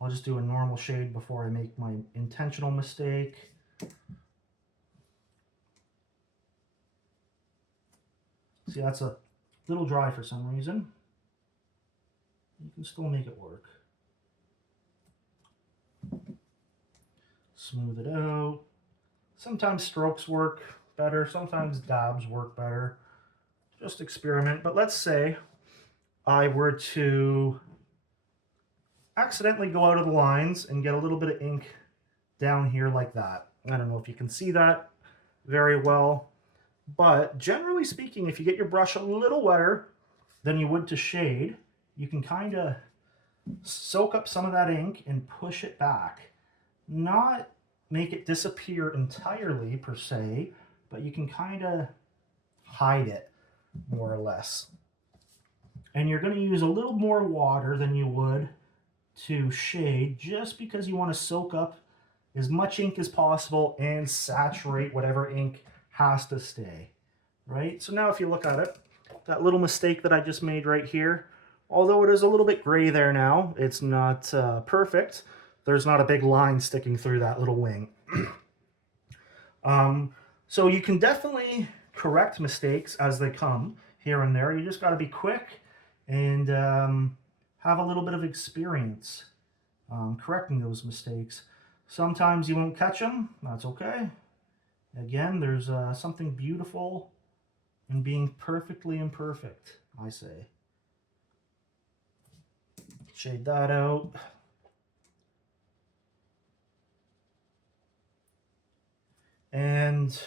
I'll just do a normal shade before I make my intentional mistake. See, that's a little dry for some reason. You can still make it work. Smooth it out. Sometimes strokes work better, sometimes dabs work better. Just experiment. But let's say I were to accidentally go out of the lines and get a little bit of ink down here like that. I don't know if you can see that very well, but generally speaking, if you get your brush a little wetter than you would to shade, you can kind of soak up some of that ink and push it back. Not make it disappear entirely per se, but you can kind of hide it more or less. And you're going to use a little more water than you would to shade, just because you want to soak up as much ink as possible and saturate whatever ink has to stay, right? So now if you look at it, that little mistake that I just made right here, although it is a little bit gray there now, it's not perfect. There's not a big line sticking through that little wing. So you can definitely correct mistakes as they come here and there. You just got to be quick and have a little bit of experience correcting those mistakes. Sometimes you won't catch them. That's okay. Again, there's something beautiful in being perfectly imperfect, I say. Shade that out. And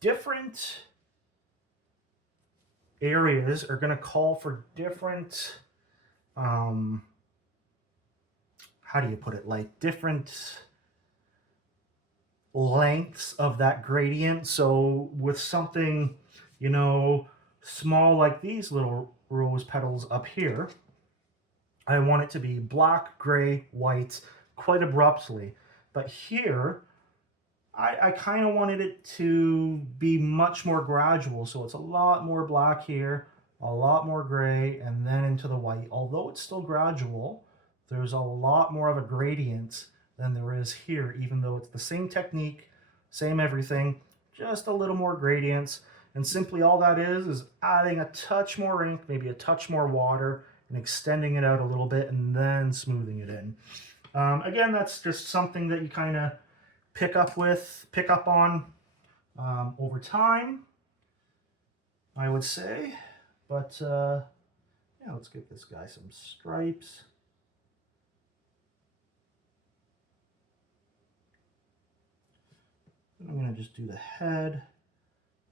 different areas are going to call for different, how do you put it, like different lengths of that gradient. So with something, you know, small like these little rose petals up here, I want it to be black, gray, white, quite abruptly. But here, I kind of wanted it to be much more gradual. So it's a lot more black here, a lot more gray, and then into the white. Although it's still gradual, there's a lot more of a gradient than there is here, even though it's the same technique, same everything, just a little more gradients. And simply all that is adding a touch more ink, maybe a touch more water, and extending it out a little bit, and then smoothing it in. Again, that's just something that you kind of pick up on over time, I would say. But yeah, let's give this guy some stripes. I'm going to just do the head,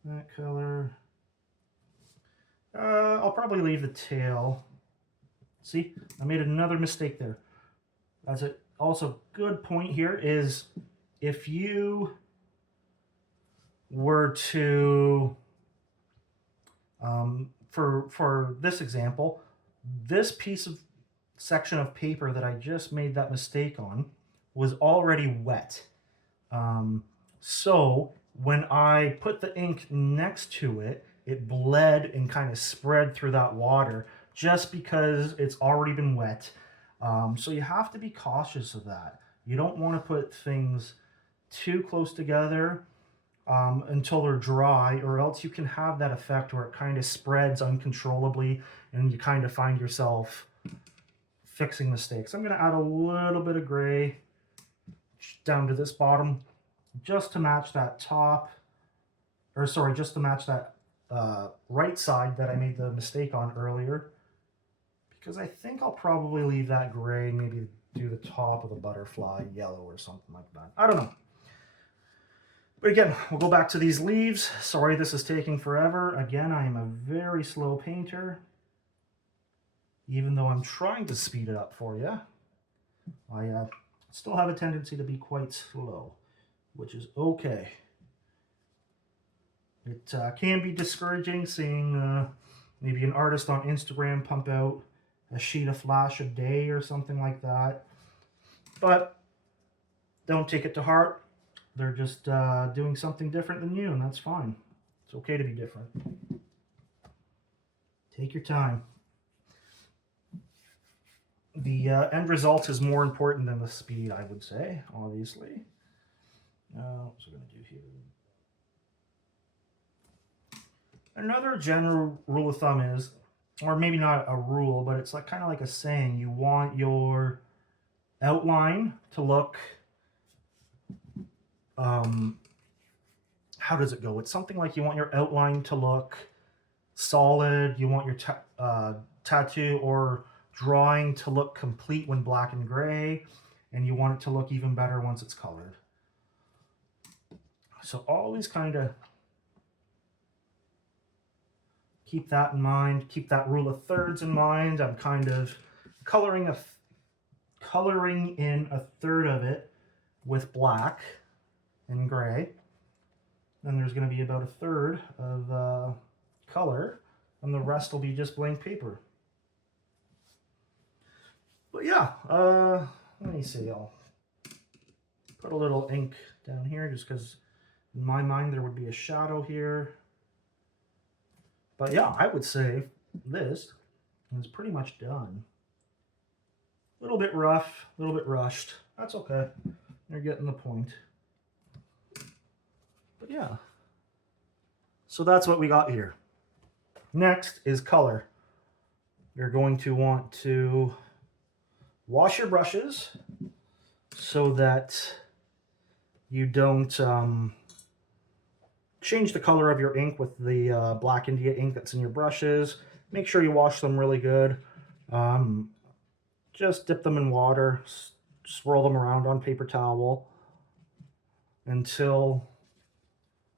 that color. I'll probably leave the tail. See, I made another mistake there. That's it. Also, good point here is if you were to, for this example, this piece of section of paper that I just made that mistake on was already wet. So when I put the ink next to it, it bled and kind of spread through that water just because it's already been wet. So you have to be cautious of that. You don't want to put things too close together until they're dry, or else you can have that effect where it kind of spreads uncontrollably and you kind of find yourself fixing mistakes. I'm going to add a little bit of gray down to this bottom just to match that top, or sorry, just to match that right side that I made the mistake on earlier, because I think I'll probably leave that gray, maybe do the top of the butterfly yellow or something like that. I don't know. But again, we'll go back to these leaves. Sorry this is taking forever. Again, I am a very slow painter. Even though I'm trying to speed it up for you, I still have a tendency to be quite slow, which is okay. It can be discouraging seeing maybe an artist on Instagram pump out a sheet of flash a day or something like that. But don't take it to heart. They're just doing something different than you, and that's fine. It's okay to be different. Take your time. The end result is more important than the speed, I would say, obviously. What's we're going to do here? Another general rule of thumb is, or maybe not a rule, but it's like kind of like a saying, you want your outline to look, how does it go? It's something like you want your outline to look solid, you want your tattoo or drawing to look complete when black and gray, and you want it to look even better once it's colored. So always kind of keep that in mind, keep that rule of thirds in mind. I'm kind of coloring in a third of it with black and gray. Then there's going to be about a third of color and the rest will be just blank paper. But yeah, let me see, I'll put a little ink down here just because in my mind there would be a shadow here. But yeah, I would say this is pretty much done. A little bit rough, a little bit rushed. That's okay. You're getting the point. But yeah. So that's what we got here. Next is color. You're going to want to wash your brushes so that you don't change the color of your ink with the Black India ink that's in your brushes. Make sure you wash them really good. Just dip them in water, swirl them around on paper towel until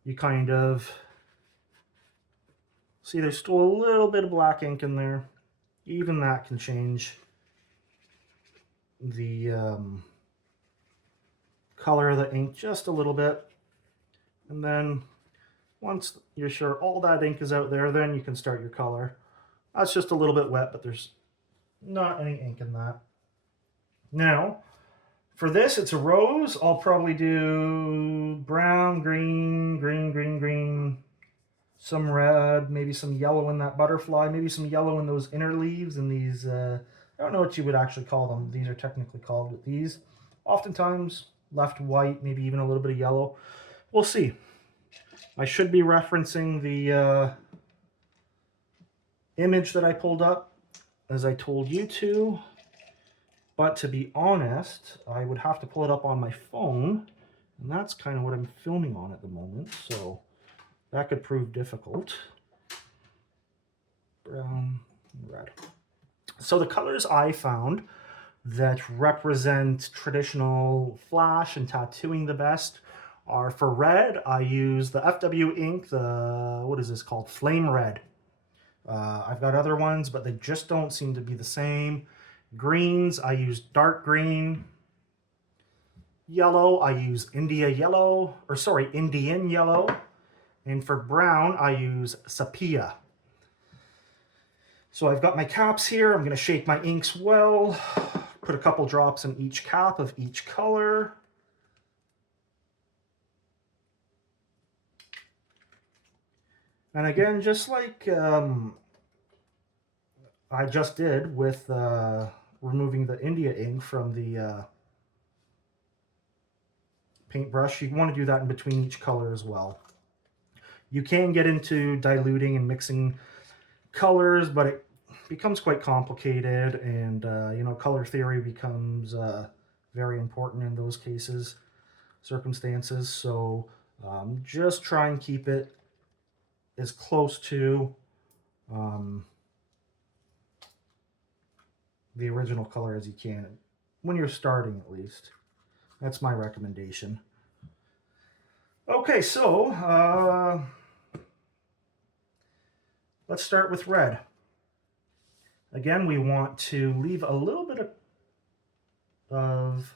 you kind of see there's still a little bit of black ink in there. Even that can change the color of the ink just a little bit. And then once you're sure all that ink is out there, then you can start your color. That's just a little bit wet, but there's not any ink in that. Now, for this, it's a rose. I'll probably do brown, green, green, green, green, some red, maybe some yellow in that butterfly, maybe some yellow in those inner leaves and these, I don't know what you would actually call them. These are technically called, but these, oftentimes left white, maybe even a little bit of yellow. We'll see. I should be referencing the image that I pulled up as I told you to, but to be honest, I would have to pull it up on my phone, and that's kind of what I'm filming on at the moment, so that could prove difficult. Brown, red. So the colors I found that represent traditional flash and tattooing the best are, for red, I use the FW ink, the, what is this called? Flame Red. I've got other ones, but they just don't seem to be the same. Greens, I use dark green. Yellow, I use Indian yellow. And for brown, I use Sepia. So I've got my caps here. I'm going to shake my inks well. Put a couple drops in each cap of each color. And again, just like I just did with removing the India ink from the paintbrush, you want to do that in between each color as well. You can get into diluting and mixing colors, but it becomes quite complicated, and you know, color theory becomes very important in those circumstances. So just try and keep it as close to the original color as you can, when you're starting at least. That's my recommendation. Okay, so let's start with red. Again, we want to leave a little bit of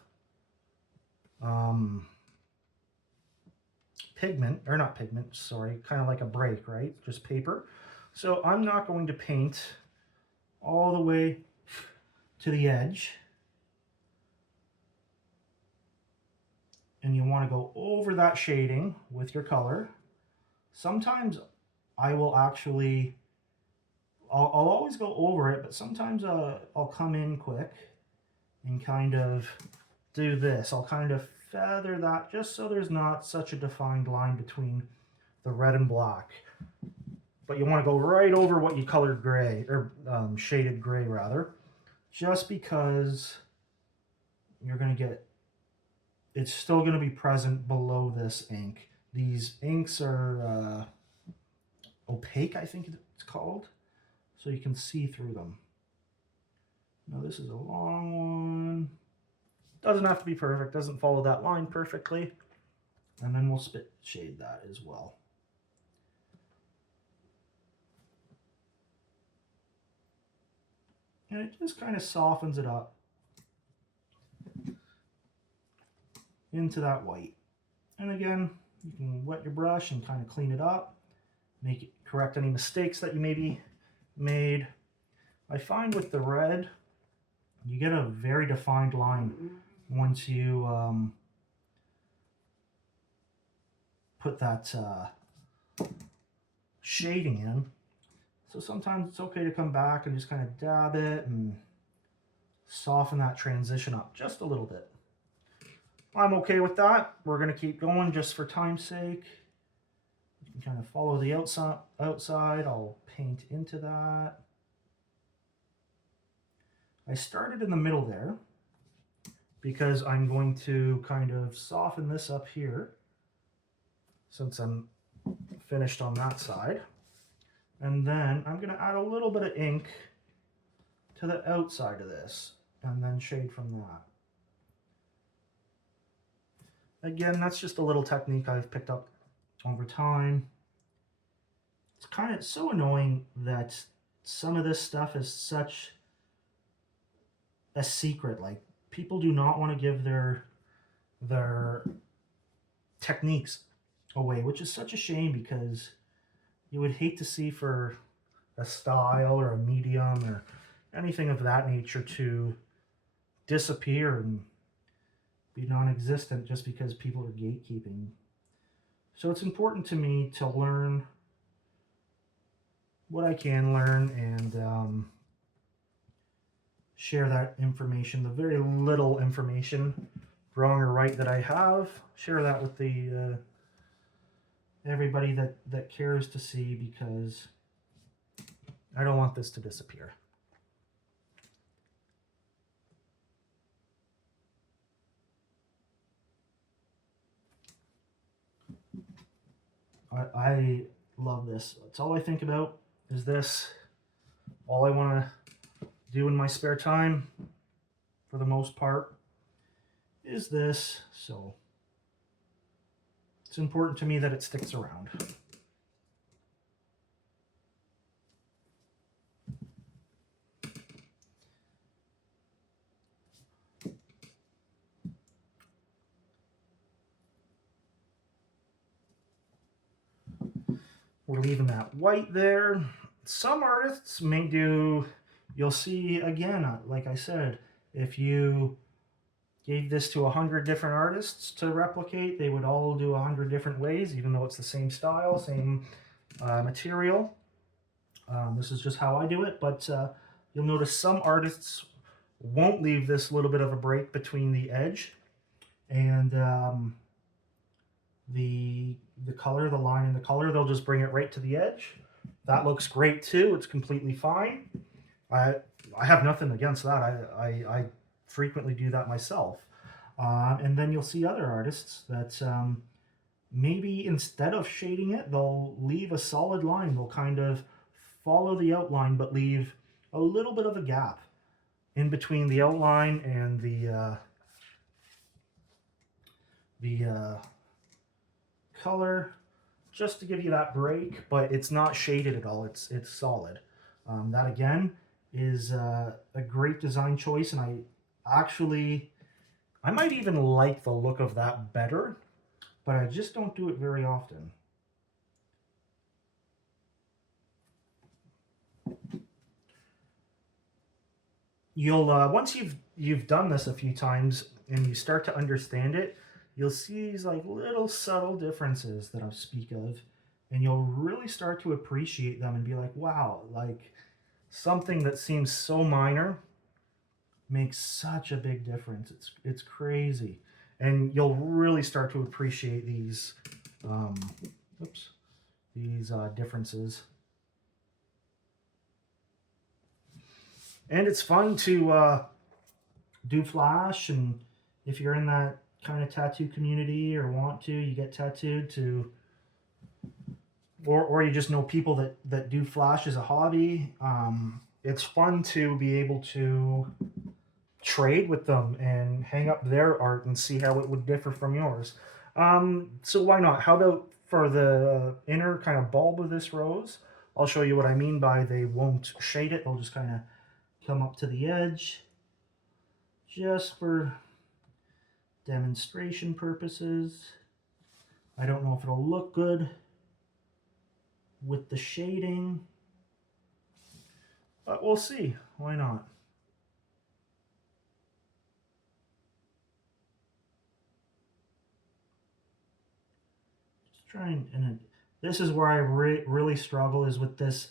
pigment, or not pigment, sorry, kind of like a break, right? Just paper. So I'm not going to paint all the way to the edge. And you want to go over that shading with your color. Sometimes I will actually, I'll always go over it, but sometimes I'll come in quick and kind of do this. I'll kind of feather that just so there's not such a defined line between the red and black. But you want to go right over what you colored gray, or shaded gray rather, just because you're going to get, it's still going to be present below this ink. These inks are opaque, I think it's called, so you can see through them. Now this is a long one. Doesn't have to be perfect, doesn't follow that line perfectly. And then we'll spit shade that as well. And it just kind of softens it up into that white. And again, you can wet your brush and kind of clean it up, correct any mistakes that you maybe made. I find with the red, you get a very defined line once you put that shading in. So sometimes it's okay to come back and just kind of dab it and soften that transition up just a little bit. I'm okay with that. We're going to keep going just for time's sake. You can kind of follow the outside. I'll paint into that. I started in the middle there because I'm going to kind of soften this up here since I'm finished on that side. And then I'm going to add a little bit of ink to the outside of this and then shade from that. Again, that's just a little technique I've picked up over time. It's kind of so annoying that some of this stuff is such a secret. Like, people do not want to give their techniques away, which is such a shame because you would hate to see for a style or a medium or anything of that nature to disappear and be non-existent just because people are gatekeeping. So it's important to me to learn what I can learn and share that information, the very little information, wrong or right, that I have. Share that with the everybody that cares to see, because I don't want this to disappear. I love this. It's all I think about is this. All I want to do in my spare time, for the most part, is this. So it's important to me that it sticks around. We're leaving that white there. Some artists may do, you'll see again, like I said, if you gave this to 100 different artists to replicate, they would all do 100 different ways, even though it's the same style, same material. This is just how I do it, but you'll notice some artists won't leave this little bit of a break between the edge and the color, the line in the color. They'll just bring it right to the edge. That looks great too. It's completely fine. I have nothing against that. I frequently do that myself. And then you'll see other artists that maybe instead of shading it, they'll leave a solid line. They'll kind of follow the outline, but leave a little bit of a gap in between the outline and the color, just to give you that break. But it's not shaded at all. It's solid. That again is a great design choice, and I might even like the look of that better, but I just don't do it very often. You'll once you've done this a few times and you start to understand it, you'll see these like little subtle differences that I speak of, and you'll really start to appreciate them and be like, wow, like something that seems so minor makes such a big difference. It's crazy. And you'll really start to appreciate these differences. And it's fun to do flash, and if you're in that kind of tattoo community or want to, you get tattooed to, or you just know people that do flash as a hobby. It's fun to be able to trade with them and hang up their art and see how it would differ from yours. So why not? How about for the inner kind of bulb of this rose, I'll show you what I mean by they won't shade it. They'll just kind of come up to the edge just for demonstration purposes. I don't know if it'll look good with the shading, But we'll see. Why not? Just trying, and this is where I really struggle, is with this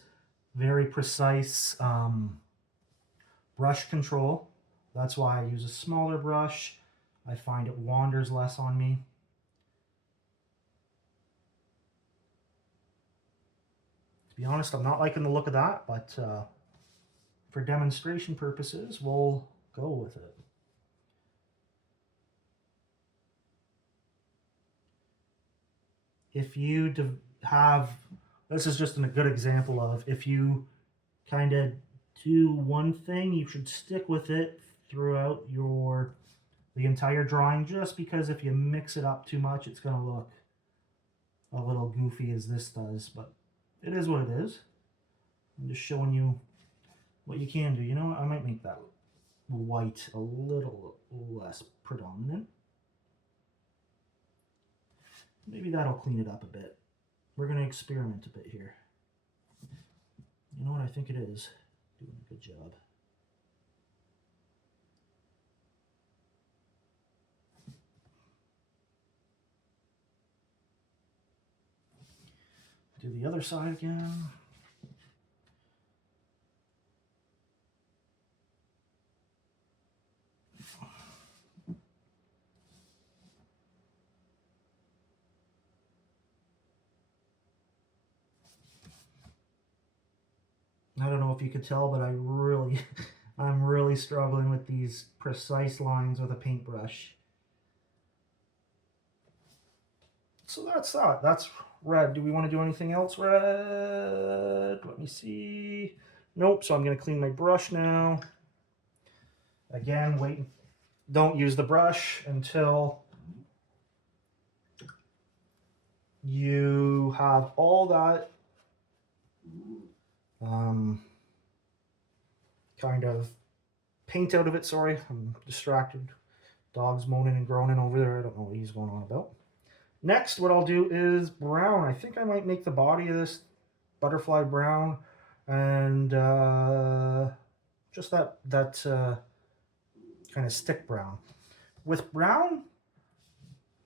very precise brush control. That's why I use a smaller brush. I find it wanders less on me. To be honest, I'm not liking the look of that, but for demonstration purposes, we'll go with it. If you have, this is just a good example of, if you kind of do one thing, you should stick with it throughout the entire drawing, just because if you mix it up too much, it's going to look a little goofy as this does, but it is what it is. I'm just showing you what you can do. You know what? I might make that white a little less predominant. Maybe that'll clean it up a bit. We're going to experiment a bit here. You know what? I think it is doing a good job. Do the other side again. I don't know if you could tell, but I'm really struggling with these precise lines with a paintbrush. So that's that. That's red. Do we want to do anything else red? Let me see. Nope. So I'm going to clean my brush now. Again, wait. Don't use the brush until you have all that kind of paint out of it. Sorry, I'm distracted. Dog's moaning and groaning over there. I don't know what he's going on about. Next, what I'll do is brown. I think I might make the body of this butterfly brown, and just that kind of stick brown. With brown,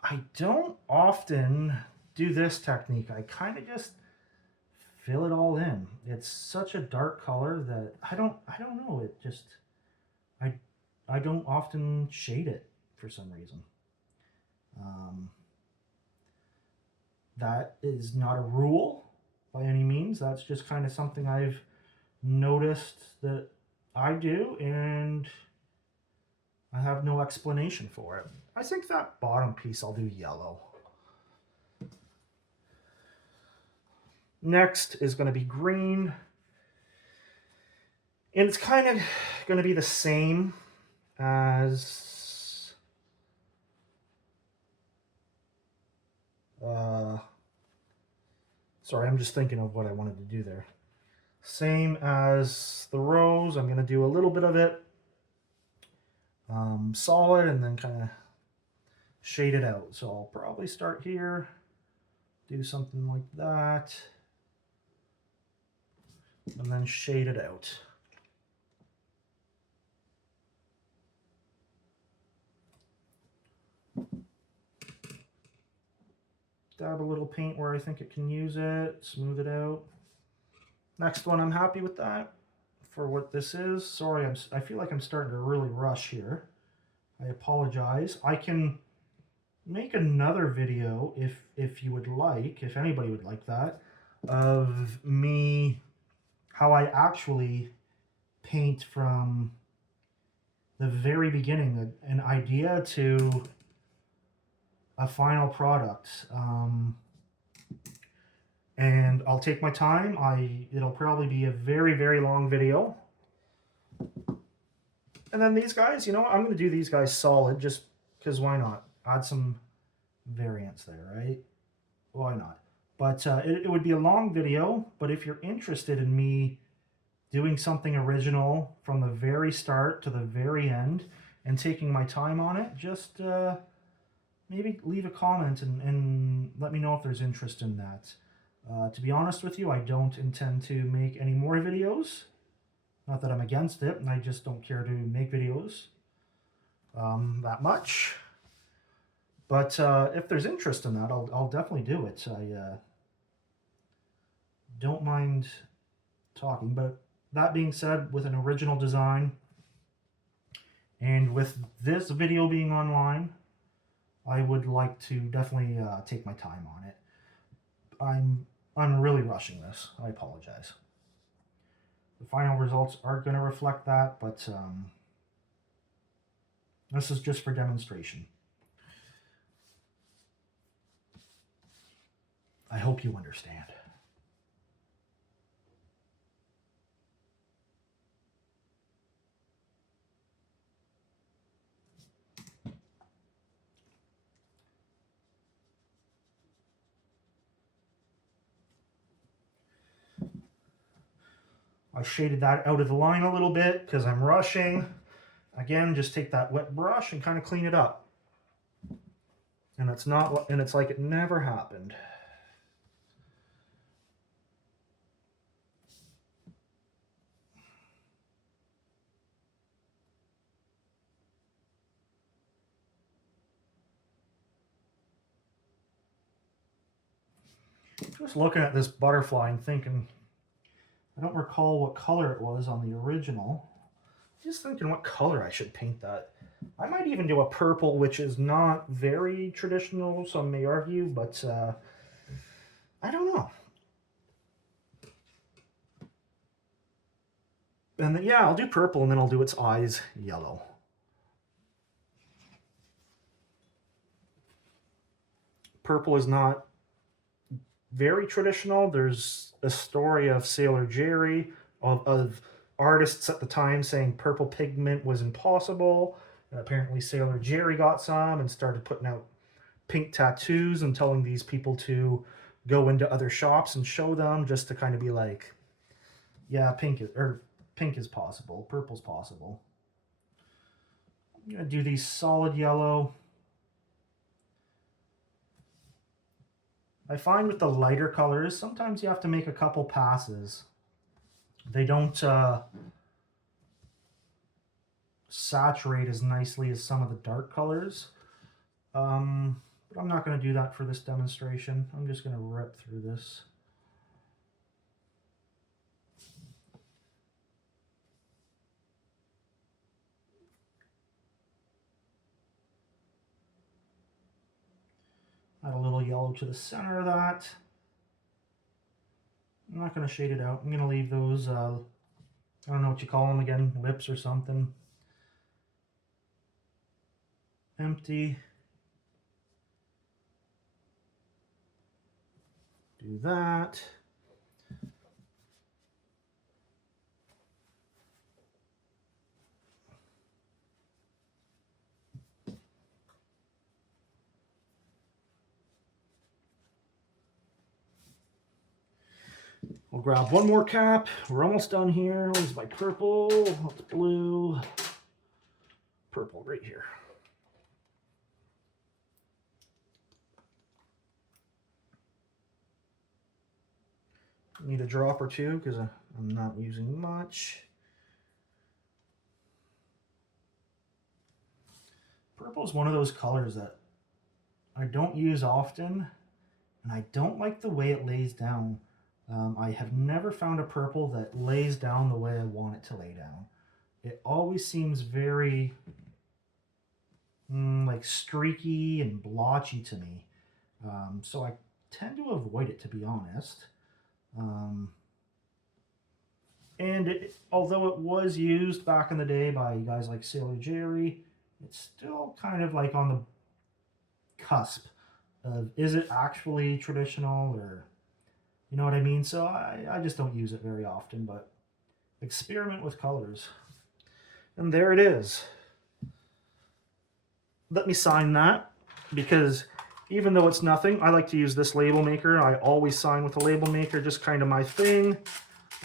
I don't often do this technique. I kind of just fill it all in. It's such a dark color that I don't know. It just, I don't often shade it for some reason. That is not a rule by any means. That's just kind of something I've noticed that I do, and I have no explanation for it. I think that bottom piece I'll do yellow. Next is going to be green. And it's kind of going to be the same as sorry, I'm just thinking of what I wanted to do there. Same as the rose. I'm going to do a little bit of it solid and then kind of shade it out. So I'll probably start here, do something like that, and then shade it out. Dab a little paint where I think it can use it, smooth it out. Next one, I'm happy with that for what this is. Sorry, I feel like I'm starting to really rush here. I apologize. I can make another video if you would like, if anybody would like that, of me, how I actually paint from the very beginning, an idea to a final product. And I'll take my time. It'll probably be a very, very long video. And then these guys, you know, I'm going to do these guys solid just because why not? Add some variance there, right? Why not? But it would be a long video, but if you're interested in me doing something original from the very start to the very end and taking my time on it, just maybe leave a comment and let me know if there's interest in that. To be honest with you, I don't intend to make any more videos Not that I'm against it, and I just don't care to make videos that much. But if there's interest in that, I'll definitely do it. I don't mind talking. But that being said, with an original design, and with this video being online, I would like to definitely take my time on it. I'm really rushing this. I apologize. The final results are going to reflect that, but this is just for demonstration. I hope you understand. I shaded that out of the line a little bit because I'm rushing. Again, just take that wet brush and kind of clean it up. And it's not, and it's like it never happened. Just looking at this butterfly and thinking, I don't recall what color it was on the original. Just thinking what color I should paint that. I might even do a purple, which is not very traditional, some may argue, but I don't know. And yeah, I'll do purple, and then I'll do its eyes yellow. Purple is not very traditional. There's a story of Sailor Jerry, of artists at the time saying purple pigment was impossible. And apparently Sailor Jerry got some and started putting out pink tattoos and telling these people to go into other shops and show them, just to kind of be like, yeah, pink is possible, purple's possible. I'm gonna do these solid yellow. I find with the lighter colors, sometimes you have to make a couple passes. They don't saturate as nicely as some of the dark colors. But I'm not going to do that for this demonstration. I'm just going to rip through this. Add a little yellow to the center of that. I'm not going to shade it out. I'm going to leave those, I don't know what you call them again, lips or something, empty. Do that. We'll grab one more cap. We're almost done here. Where's my purple? That's blue. Purple right here. Need a drop or two because I'm not using much. Purple is one of those colors that I don't use often, and I don't like the way it lays down. I have never found a purple that lays down the way I want it to lay down. It always seems very like streaky and blotchy to me. So I tend to avoid it, to be honest. And although it was used back in the day by guys like Sailor Jerry, it's still kind of like on the cusp of, is it actually traditional, or you know what I mean? So I just don't use it very often, but experiment with colors. And there it is. Let me sign that, because even though it's nothing, I like to use this label maker. I always sign with a label maker, just kind of my thing.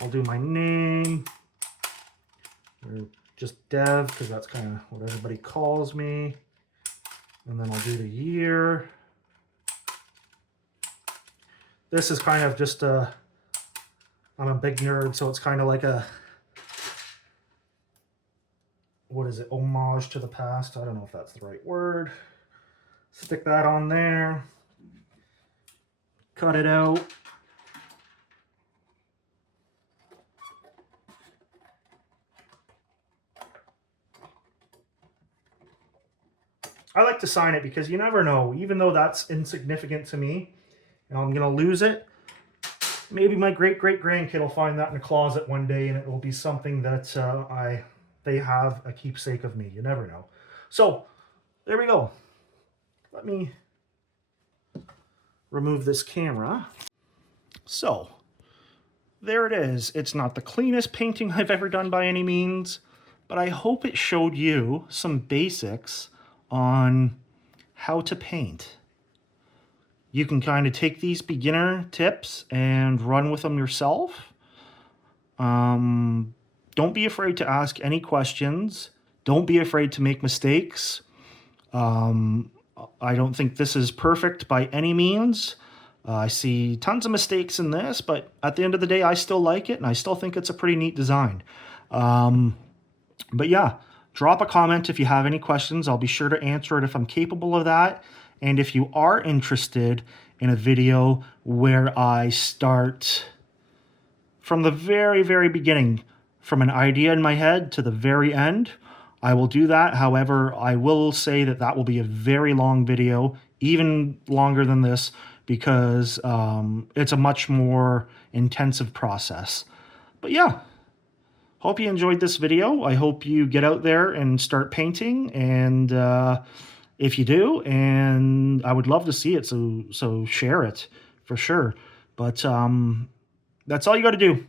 I'll do my name, or just Dev, because that's kind of what everybody calls me. And then I'll do the year. This is kind of just I'm a big nerd, so it's kind of like a what is it, homage to the past. I don't know if that's the right word. Stick that on there. Cut it out. I like to sign it because you never know, even though that's insignificant to me, and I'm going to lose it, maybe my great-great-grandkid will find that in a closet one day and it will be something that they have a keepsake of me. You never know. So, there we go. Let me remove this camera. So, there it is. It's not the cleanest painting I've ever done by any means, but I hope it showed you some basics on how to paint. You can kind of take these beginner tips and run with them yourself. Don't be afraid to ask any questions. Don't be afraid to make mistakes. I don't think this is perfect by any means. I see tons of mistakes in this, but at the end of the day, I still like it, and I still think it's a pretty neat design. But yeah, drop a comment if you have any questions. I'll be sure to answer it if I'm capable of that. And if you are interested in a video where I start from the very, very beginning, from an idea in my head to the very end, I will do that. However, I will say that that will be a very long video, even longer than this, because it's a much more intensive process. But yeah, hope you enjoyed this video. I hope you get out there and start painting, and if you do, and I would love to see it, so share it for sure. But that's all you got to do.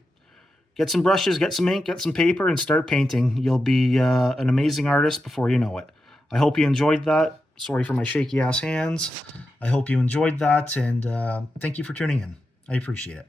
Get some brushes, get some ink, get some paper, and start painting. You'll be an amazing artist before you know it. I hope you enjoyed that. Sorry for my shaky ass hands. I hope you enjoyed that, and thank you for tuning in. I appreciate it.